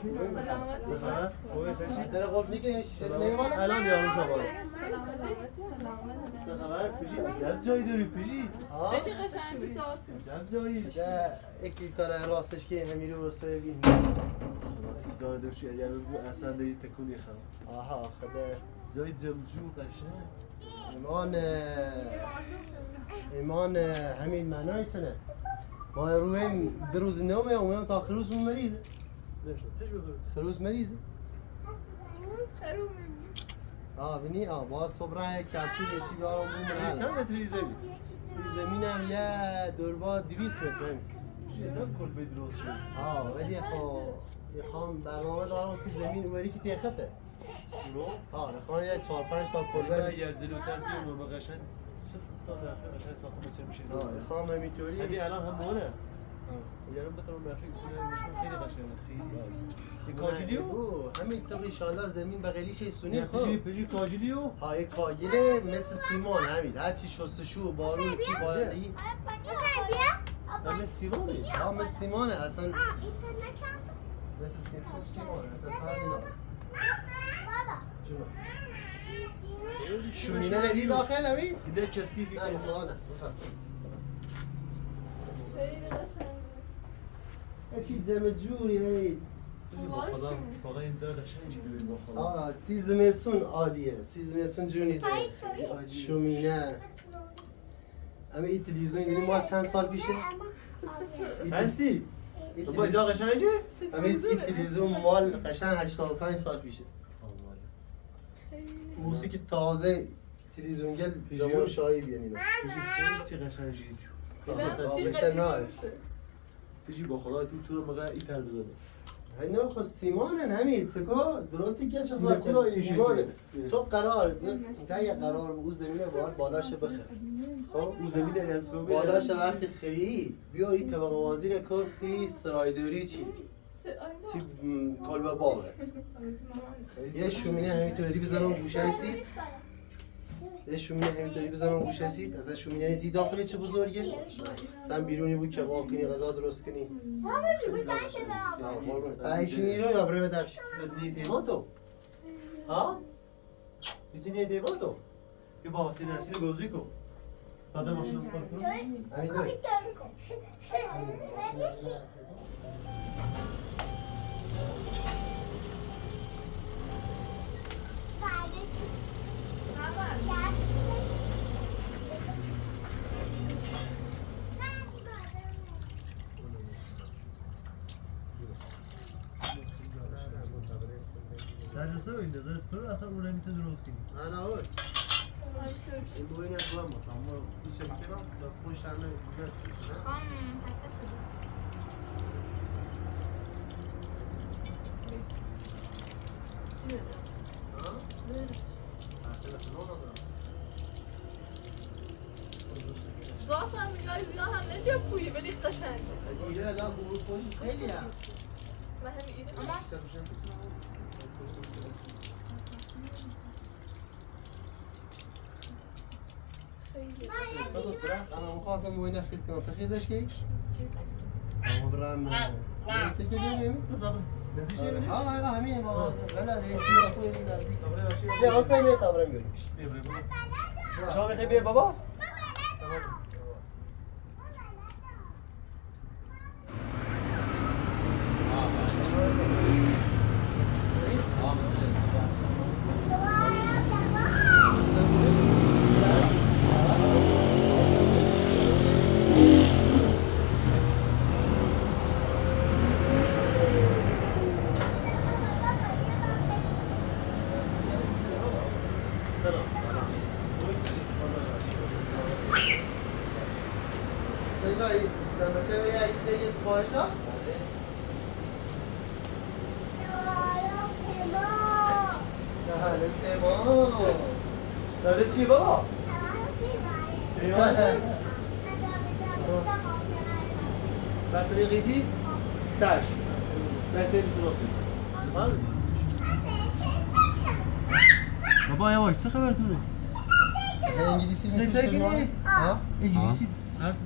خوبه خوشی در قفل نگه شیشه نیوانه الان بیارم شما چه خبر پوشی عجب جایی داری پوشی خیلی قشنگی ذاتی. عجب جایی ده اکی تاره راستش که همی رو واسه بین خدا دوشی اگر بگو اصلا دیگه تکونی خواهم آها خدا جای جمجو قشنگ ایمان همین معنای چنه ما رویم در روز نومه اون تا خروس مریضه نمیشه چش بخور خروس مریضه بینی با صبح کلسی چی بیارم بوم چند متری زمین زمینم یه دوربا 200 متر همین چند کل به درست شد ولی خب میخوام برنامه دارم سی زمین اوری که تیخته رو میخوام یه 4-5 تا کلبه کلبه اگر جلوتر بیام و قشنگ تا قشنگ ساخته بچه میشه میخوام همینطوری ولی الان هم مونه اگر بتونم نفری نشون خیلی قشنگه خیلی کاجلیو همین تو ایشالله زمین بغلیش سونی پجی خب پجی کاجلیو های کاگیره مثل سیمان همین هرچی شستشو بارون چی بارندگی همه سیمانی مثل سیمانه اصلا مثل سیمانه اصلا فرقی نداره جونم شومینه ندی داخل همین؟ دیده کسی که نه خدا نه خیلی قشنگه. یه چیز جمع جوری نمید خدا واقعا این جای قشنگی داریم با خدا سی زمستون عالیه سی زمستون جونی ده شومینه همه این تلویزیون یعنی مال چند سال پیشه؟ هستی؟ با اینجا قشنگه؟ همه این تلویزیون مال قشنگ 85 سال پیشه موسیقی تازه تلویزیون گل زمان شاهی بیانیم خیلی چی قشنگی بهتر نه بجی با خدا تو رو مگه این تر بزنه اینا خود سیمانن همین سکا درستی که چه نه، کلا این سیمانه چیزه. تو قرار تا یه قرار به زمینه باید بالاش بخیر خب او زمین الانسو بالاش وقتی خری بیا این طبقه وازی که سی سرایداری چیزی سی کلبه باغه یه شومینه همینطوری بزنم گوشه سید یه شومینه همینطوری بزنم گوشه سید از شومینه دی داخل چه بزرگه سن بیرونی بود که کنی غذا درست کنی ایشینی رو یا برای بدبشی دیماتو ها؟ میتونی دیماتو یه با حسین حسین گوزی کن داده ماشین رو کار کن همین دوی درسته این درسته اصلا اون نمیتونه درست کنی نه نه اوی این بوی نه دوام اما این شکل را پشت همه گذاشت ذات هم نگاهی زیاد هم نجا پویی ولی قشنگه. ایره الان بوی خوش خیلی هم و همین ایده اما خیلی انا مخاصم بوی نخیل کنم تخیل داشتی؟ اما برام تکی داریم؟ ها همین بابا ولا ده چی را خوی نزدیک نه اصلا نه تابرم میگیش شما بخیر بیا بابا سیگاری زنبچه یه سفارش داد؟ تمام داره چی بابا؟ بس رقیقی سرش بس نمیشه ناسی با یواش چه خبر کنه؟ انگلیسی نیستش سکینی؟ بهتره؟ ها؟ انگلیسی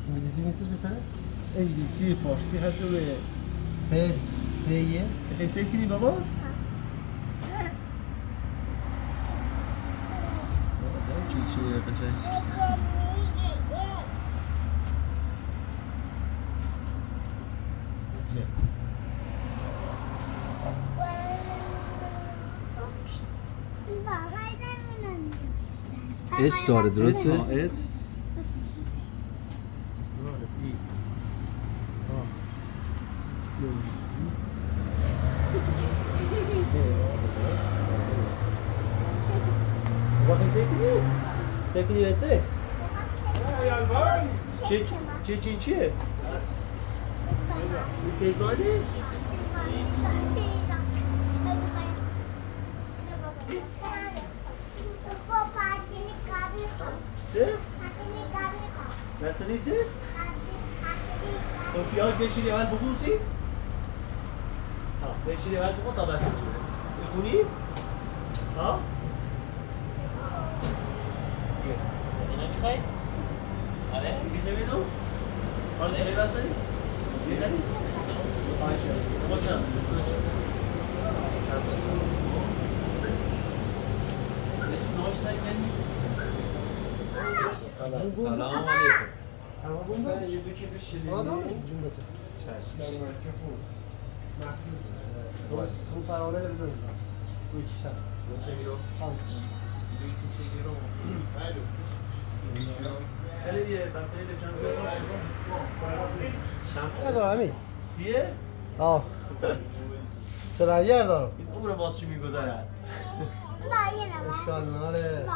انگلیسی نیستش بهتره؟ انگلیسی فارسی هر دو به پیه حسه کنی بابا؟ چی قشنگ اچ داره درسته؟ ات اسناد ای بابا حسه کنی؟ سکنی بچه؟ چیه؟ پیزمانی؟ چه؟ دستانی چه؟ خب پیاز بشیری اول بخوزی؟ ها بشیری اول بخون تا بس بخونی؟ ها؟ هزینه میخوای؟ آره؟ میخوای بینو؟ حالا سری بس داری؟ میخوایی؟ خواهش هست ما چند؟ سلام علیکم Sen yedeki bir şirin. Adam cümlesi. Son parole veririz. Bu iki şans. خیلی دیگه بستنی به چند Ne kadar Ami? سیه؟ Al. Sıra yer دارم. این عمر باز چی میگذرد؟ اشکال ناره.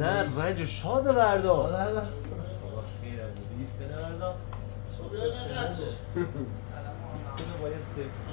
نه رنج شاد وردا Adar da. بابا خیر از 20 سنه وردا 20 سنه باید صفر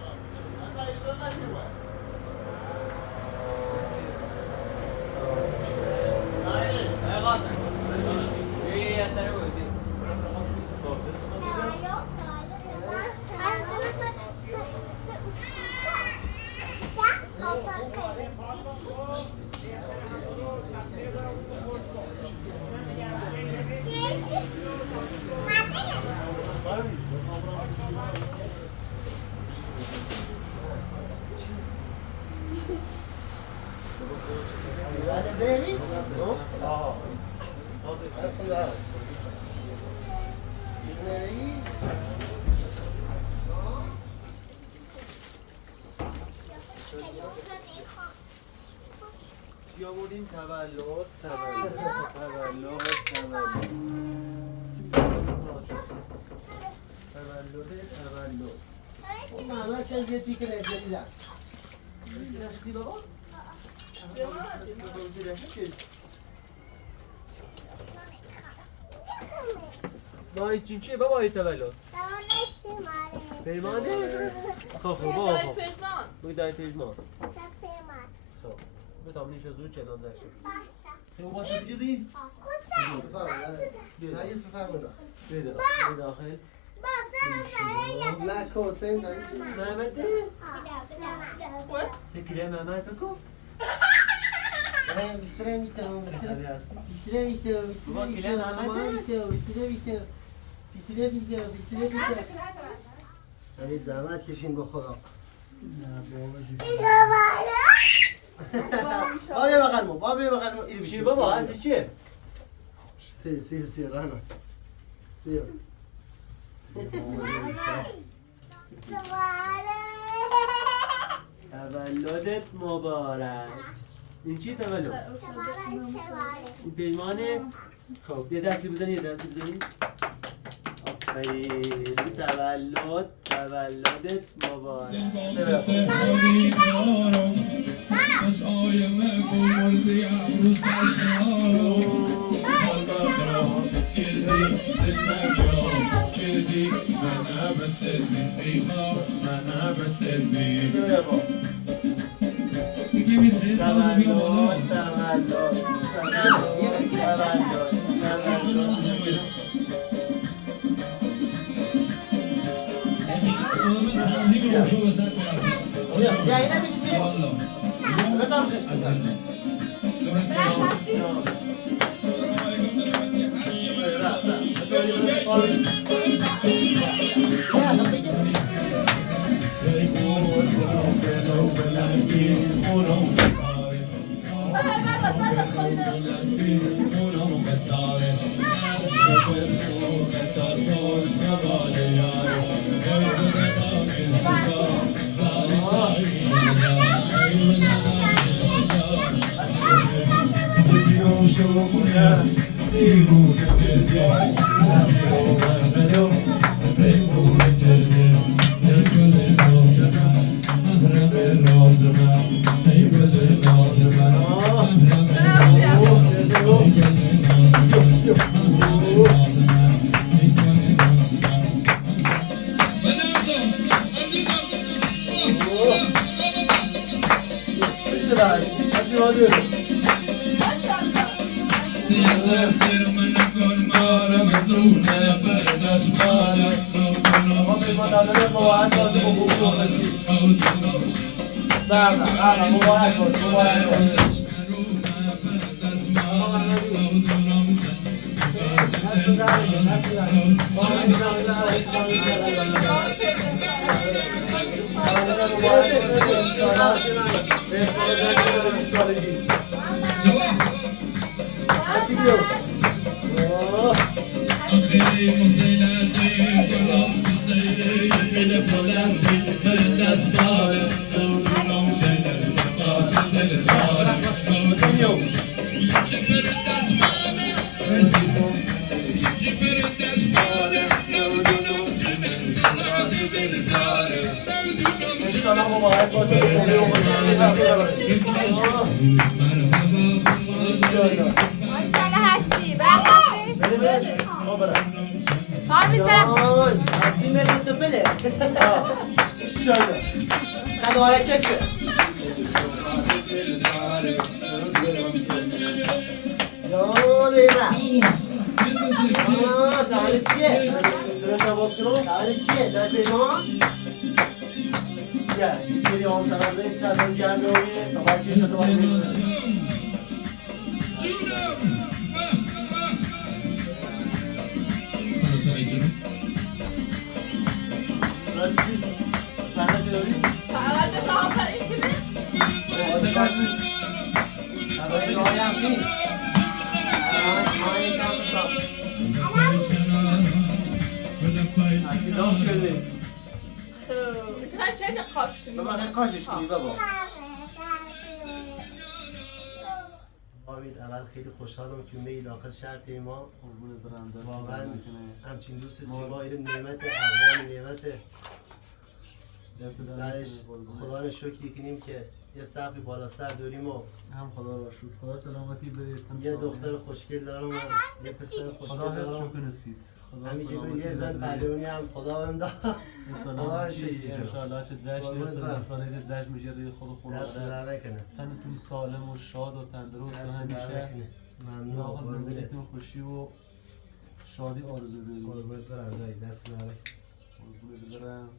زمین؟ آها اصلا دارم. نهی. چی آوردیم؟ تولد محمد sen yedi kere evleniler. ماهی چین چیه بابا ای تولد؟ پیمانه؟ خب بابا دای خب پزمان بگی دای پیجمان خب بتام نیش زود چنان داشته خیلی باشه بجوری؟ بفرمایید. نرگس بفرمایید. بده داخل نه کوسه نه. محمد ده؟ و سکیله محمد بکن بیشتره میتونم. سکیله هست بیشتره میتونم. بابا کله محمد همین زحمت کشین با خدا. بابا بغل ما بغل ما اینو چی بابا هستی چیه؟ سی رانا سی تولدت مبارک این چی تولد؟ این پیمانه؟ خب یه دستی بزنی آفرین تولدت مبارک بس آیم بردی عروس اشنارو البقرا کردی دلنجام کردی من بسدی ایخا من بسدی بگی میزه سال بیا بالا یا اینه بگیسی والله بدارشش عزیزم ماشاءالله هستی برخواستی خواهی برخواستی هستی مثل تو بله قداره کشه فقط به خاطر چه قاش کنی؟ من قاشش کنی بابا. آمید اول خیلی خوشحالم که میل آخر شهر ما واقعا همچین دوست زیبایی رو نعمت اقوام نعمت بعدش خدا رو شکر کنیم که یه سقفی بالا سر داریم و هم خدا را شکر. خدا سلامتی بده. یه دختر خوشگل دارم و یه پسر خوشگل خدا حفظ دارم شکر نصیب. خدا همین که سلامتی یه زن پهلوانی هم خدا بهم داد. سلامتی ان شاء الله چه جشن سالیت جشن میشه روی خود دست خانواده. در نکنه تنتون سالم و شاد و تندرست و دست در همیشه نکنه ممنون آقا قربونت زندگیتون خوشی و شادی آرزو داریم. قربونت برم دایی دست در نکنه قربونت برم.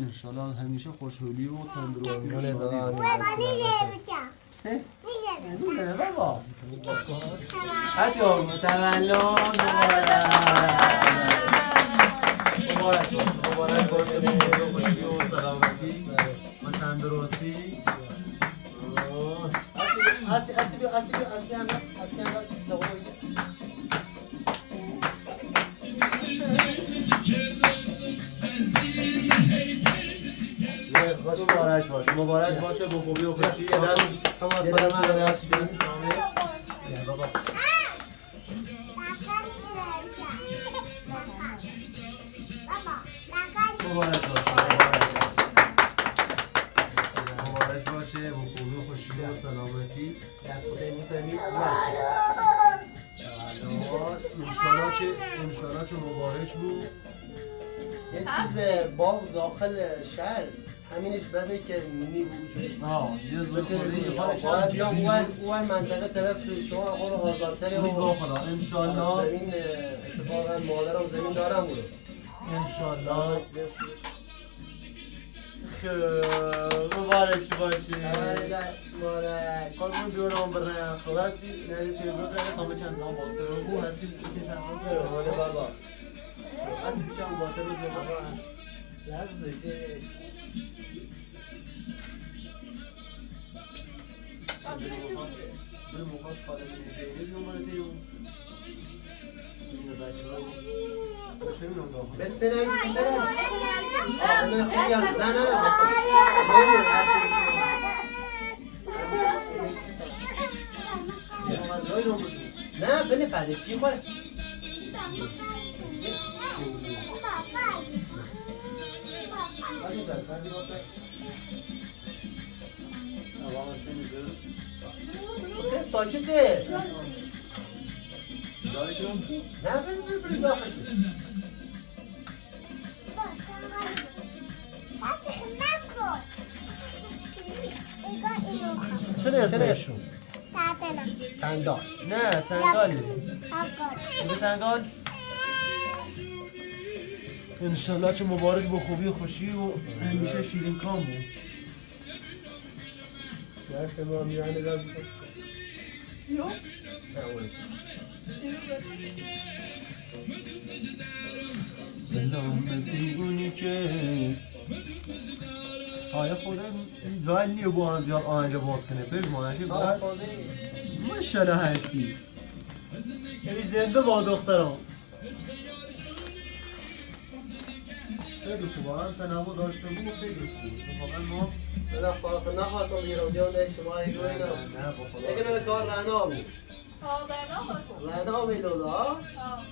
انشالله همیشه خوشحالی و تندرستی و قربونت شادی برم داریم. دست در نکنه نه بابا حتی آقا تولد مبارک باشه خوشی و سلامتی و تندرستی. اصلی هم مبارک باشه با خوبی و خوشی. یه دست تماس یه برای دست من یه دست یه دست کامل. یه بابا مبارک باشه با خوبی و خوشی و سلامتی. دست خدای موسیقی انشالله که مبارک بود. یه چیز با داخل شهر همینش بده که نی وجود یه زور خوری باید یا اون منطقه طرف شما آقا رو آزادتری و با خدا انشالله زمین اتفاقا مادرم زمین دارم بود انشالله مبارک مبارک باشی مبارک قربون بیارم برم خب هستی نه چه بود راه تا چند زمان باز کنم خوب هستی کسی تنها مال بابا هستی پیشم باطل رو بابا لحظه من مخواست خاله میگه بیوم من دیوم بنتنا نه بله بعد چی خوره حسین ساکته نه بله داخل شد چه اسمشون؟ تندان نه تنگالی بگه تنگال انشالله چه مبارک با خوبی و خوشی و همیشه شیرین کام بود درست ما میانه نگاه بکن Jo. نه اولش سلام بیگونی که آیا خودم جایی نیه با هم زیاد آنجا باز کنه بگمان که بعد ماشالله هستی یعنی زنده با دخترم خیلی خوبه هم تنوع داشته بود خیلی خوب واقعا ما نه نخواستم بیرم دیو نه شما ایگو اینا نه با خدا لیکن به کار رهنا بود Ja, där är något. رهنا میلودا Ja.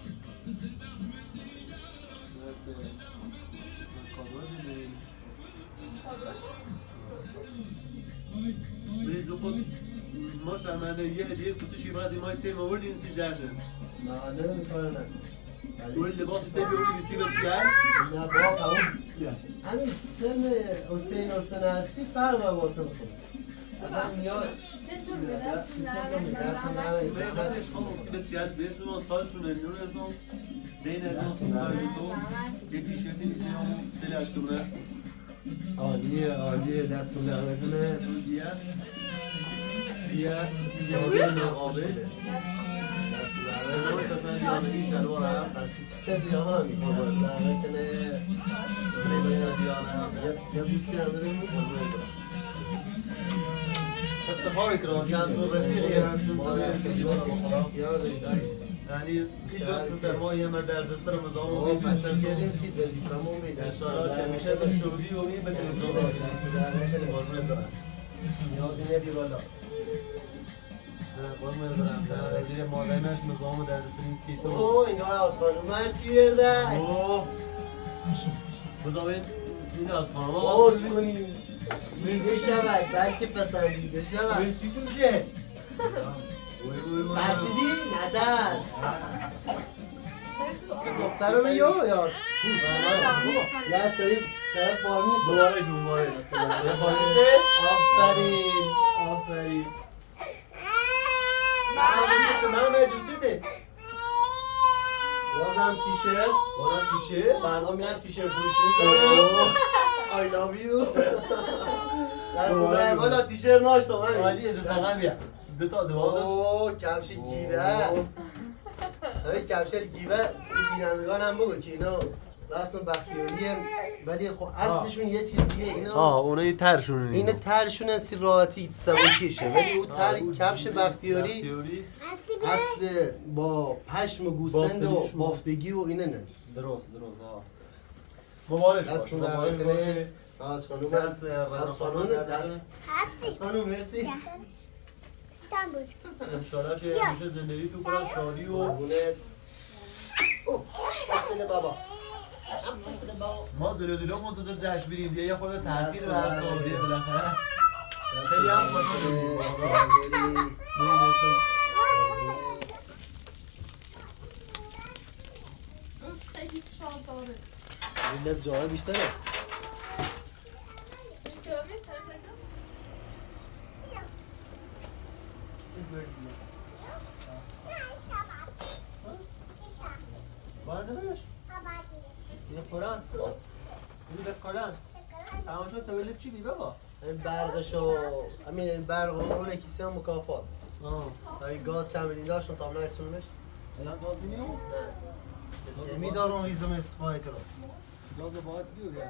ما شرمنده یه هدیه کوچیکی فقط این ماه سیم آوردیم سی جشن نه نمیتونه نه اون لباس سیم آوردیم سی بسیار نه بابا اون همین سن حسین هستی فرق واسه خود اصلا میاد Çetin bir دست سی بسیار بیسون سالشون نمیدون ازم بین ازم سال تو یه تیشرتی میسیم سلی اشکمونه عالیه دستون در بکنه بیا عالیه مقابل دست در بکنه کسی ها میکنه در بکنه یه بوسی هم بده افتخاری کنم چند تو رفیقی هستون یعنی این دو در ما یه مدرد سر مزام و این پس کردیم سید وزیفمون بیده سارا که میشه به شغلی و این به تلویزیون قربونت برم نیازی ندی بالا قربونت برم در مادرمش مزام درد سر این سیتو اوه اینا از خانومن چی برده؟ اوه بذارین این از خانم باز کنیم دیده شود بلکه پسندیده شود این سیتو چیه؟ ترسیدی؟ ندست دخترم یا یاد لست داریم طرف فارمیسه مبارش یه فارمیسه؟ آفرین من دوتیده بازم تیشرت فردا میرم تیشرت فروشی میکنم I love you دست در بالا تیشرت ناشتم همین عالیه دو تا بیا دو تا دو اوه کفش گیوه همین کفش گیوه سی بینندگان هم بگو که اینا رسم بختیاریه ولی خب اصلشون یه چیز دیگه اینا اونایی ترشونه این ترشون سی راحتی سبکیشه ولی اون تر کفش بختیاری اصل با پشم و گوسفند و بافتگی و اینه نه درست مبارش دست باش در مبارک بکنه باشه از خانوم دست از خانوم دست هستی از خانوم مرسی تن بوش انشالله که همیشه زندگی تو پر از شادی و قربونت اوه بسته بابا ما دلو منتظر جشن بریم دیگه یه خورده تاخیر دست و در سعودی بکنه. بالاخره دست خیلی هم در خوشحالیم. بکنه. نمی‌دونستم. Peki şaltarı. millet جاهای بیشتره Kömür, temizlik. باردمش یه قرآن اینو به قرآن تمام شد تولد چی بی بابا این برقشو همین برق و اون کیسه هم مکافات هایی گاز همین داشتم تا هم نایسونمش الان گاز نمیاد؟ نه میدارم ویزم استفاده کنم گاز باید بیاد.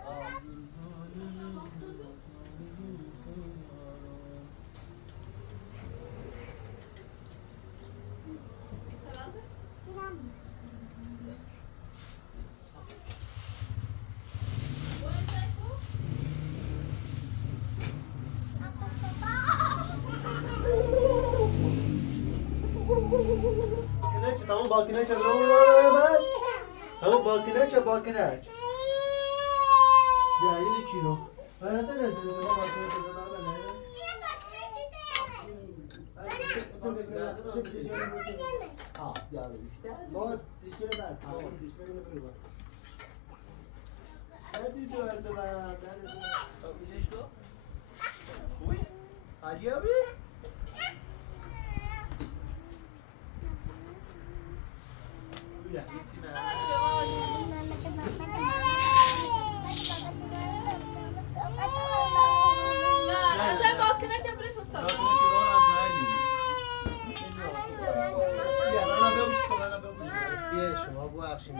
Tamam balkinaç tamam balkinaç ya yine kilo ben de ne مثلا بالکنه چه برش مستقیم شما بو اخشین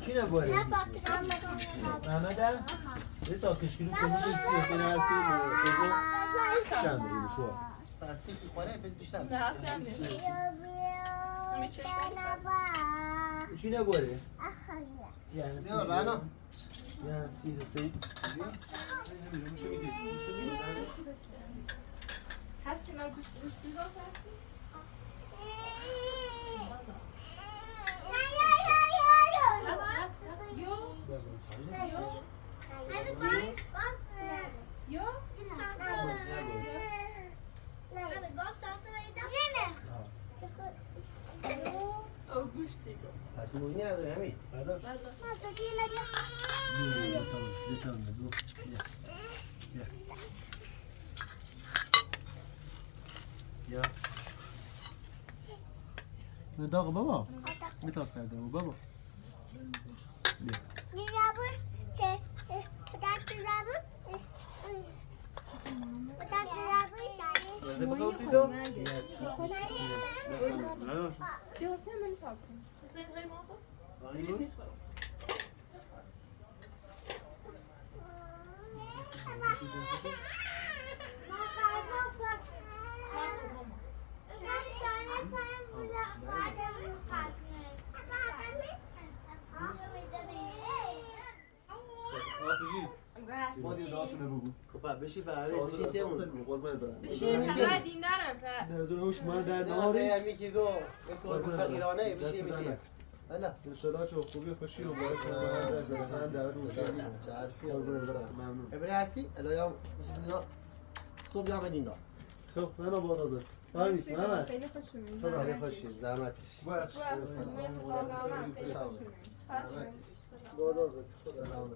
کی نباره؟ محمد یه تا کشکیلو که بود سیاسی نرسی چند بگیم شو ساستی که خوره بهت بیشتر نه هستی هم نیست همین چشم چی نباره؟ بیا رانا یه سیر سید هستی من گوشت بیدار هستی هستی موی نرده همین داغ بابا میتا سرده بابا سیاسی هم من فکر کنم حسین غیر ماما نمی‌خوام خب بشی برای بشی تمون بشین فقط این دارم فقط نزوش من در نه نهاری همی که گو بکن فقیرانه بشی میگی بله انشالله چه خوبی خوشی و باش بزن در رو ممنون ابری هستی الان صبح یا بدین دار خب من با داده فرمیس محمد خیلی خوش میاد خیلی خوشی زحمتش باش با داده سلام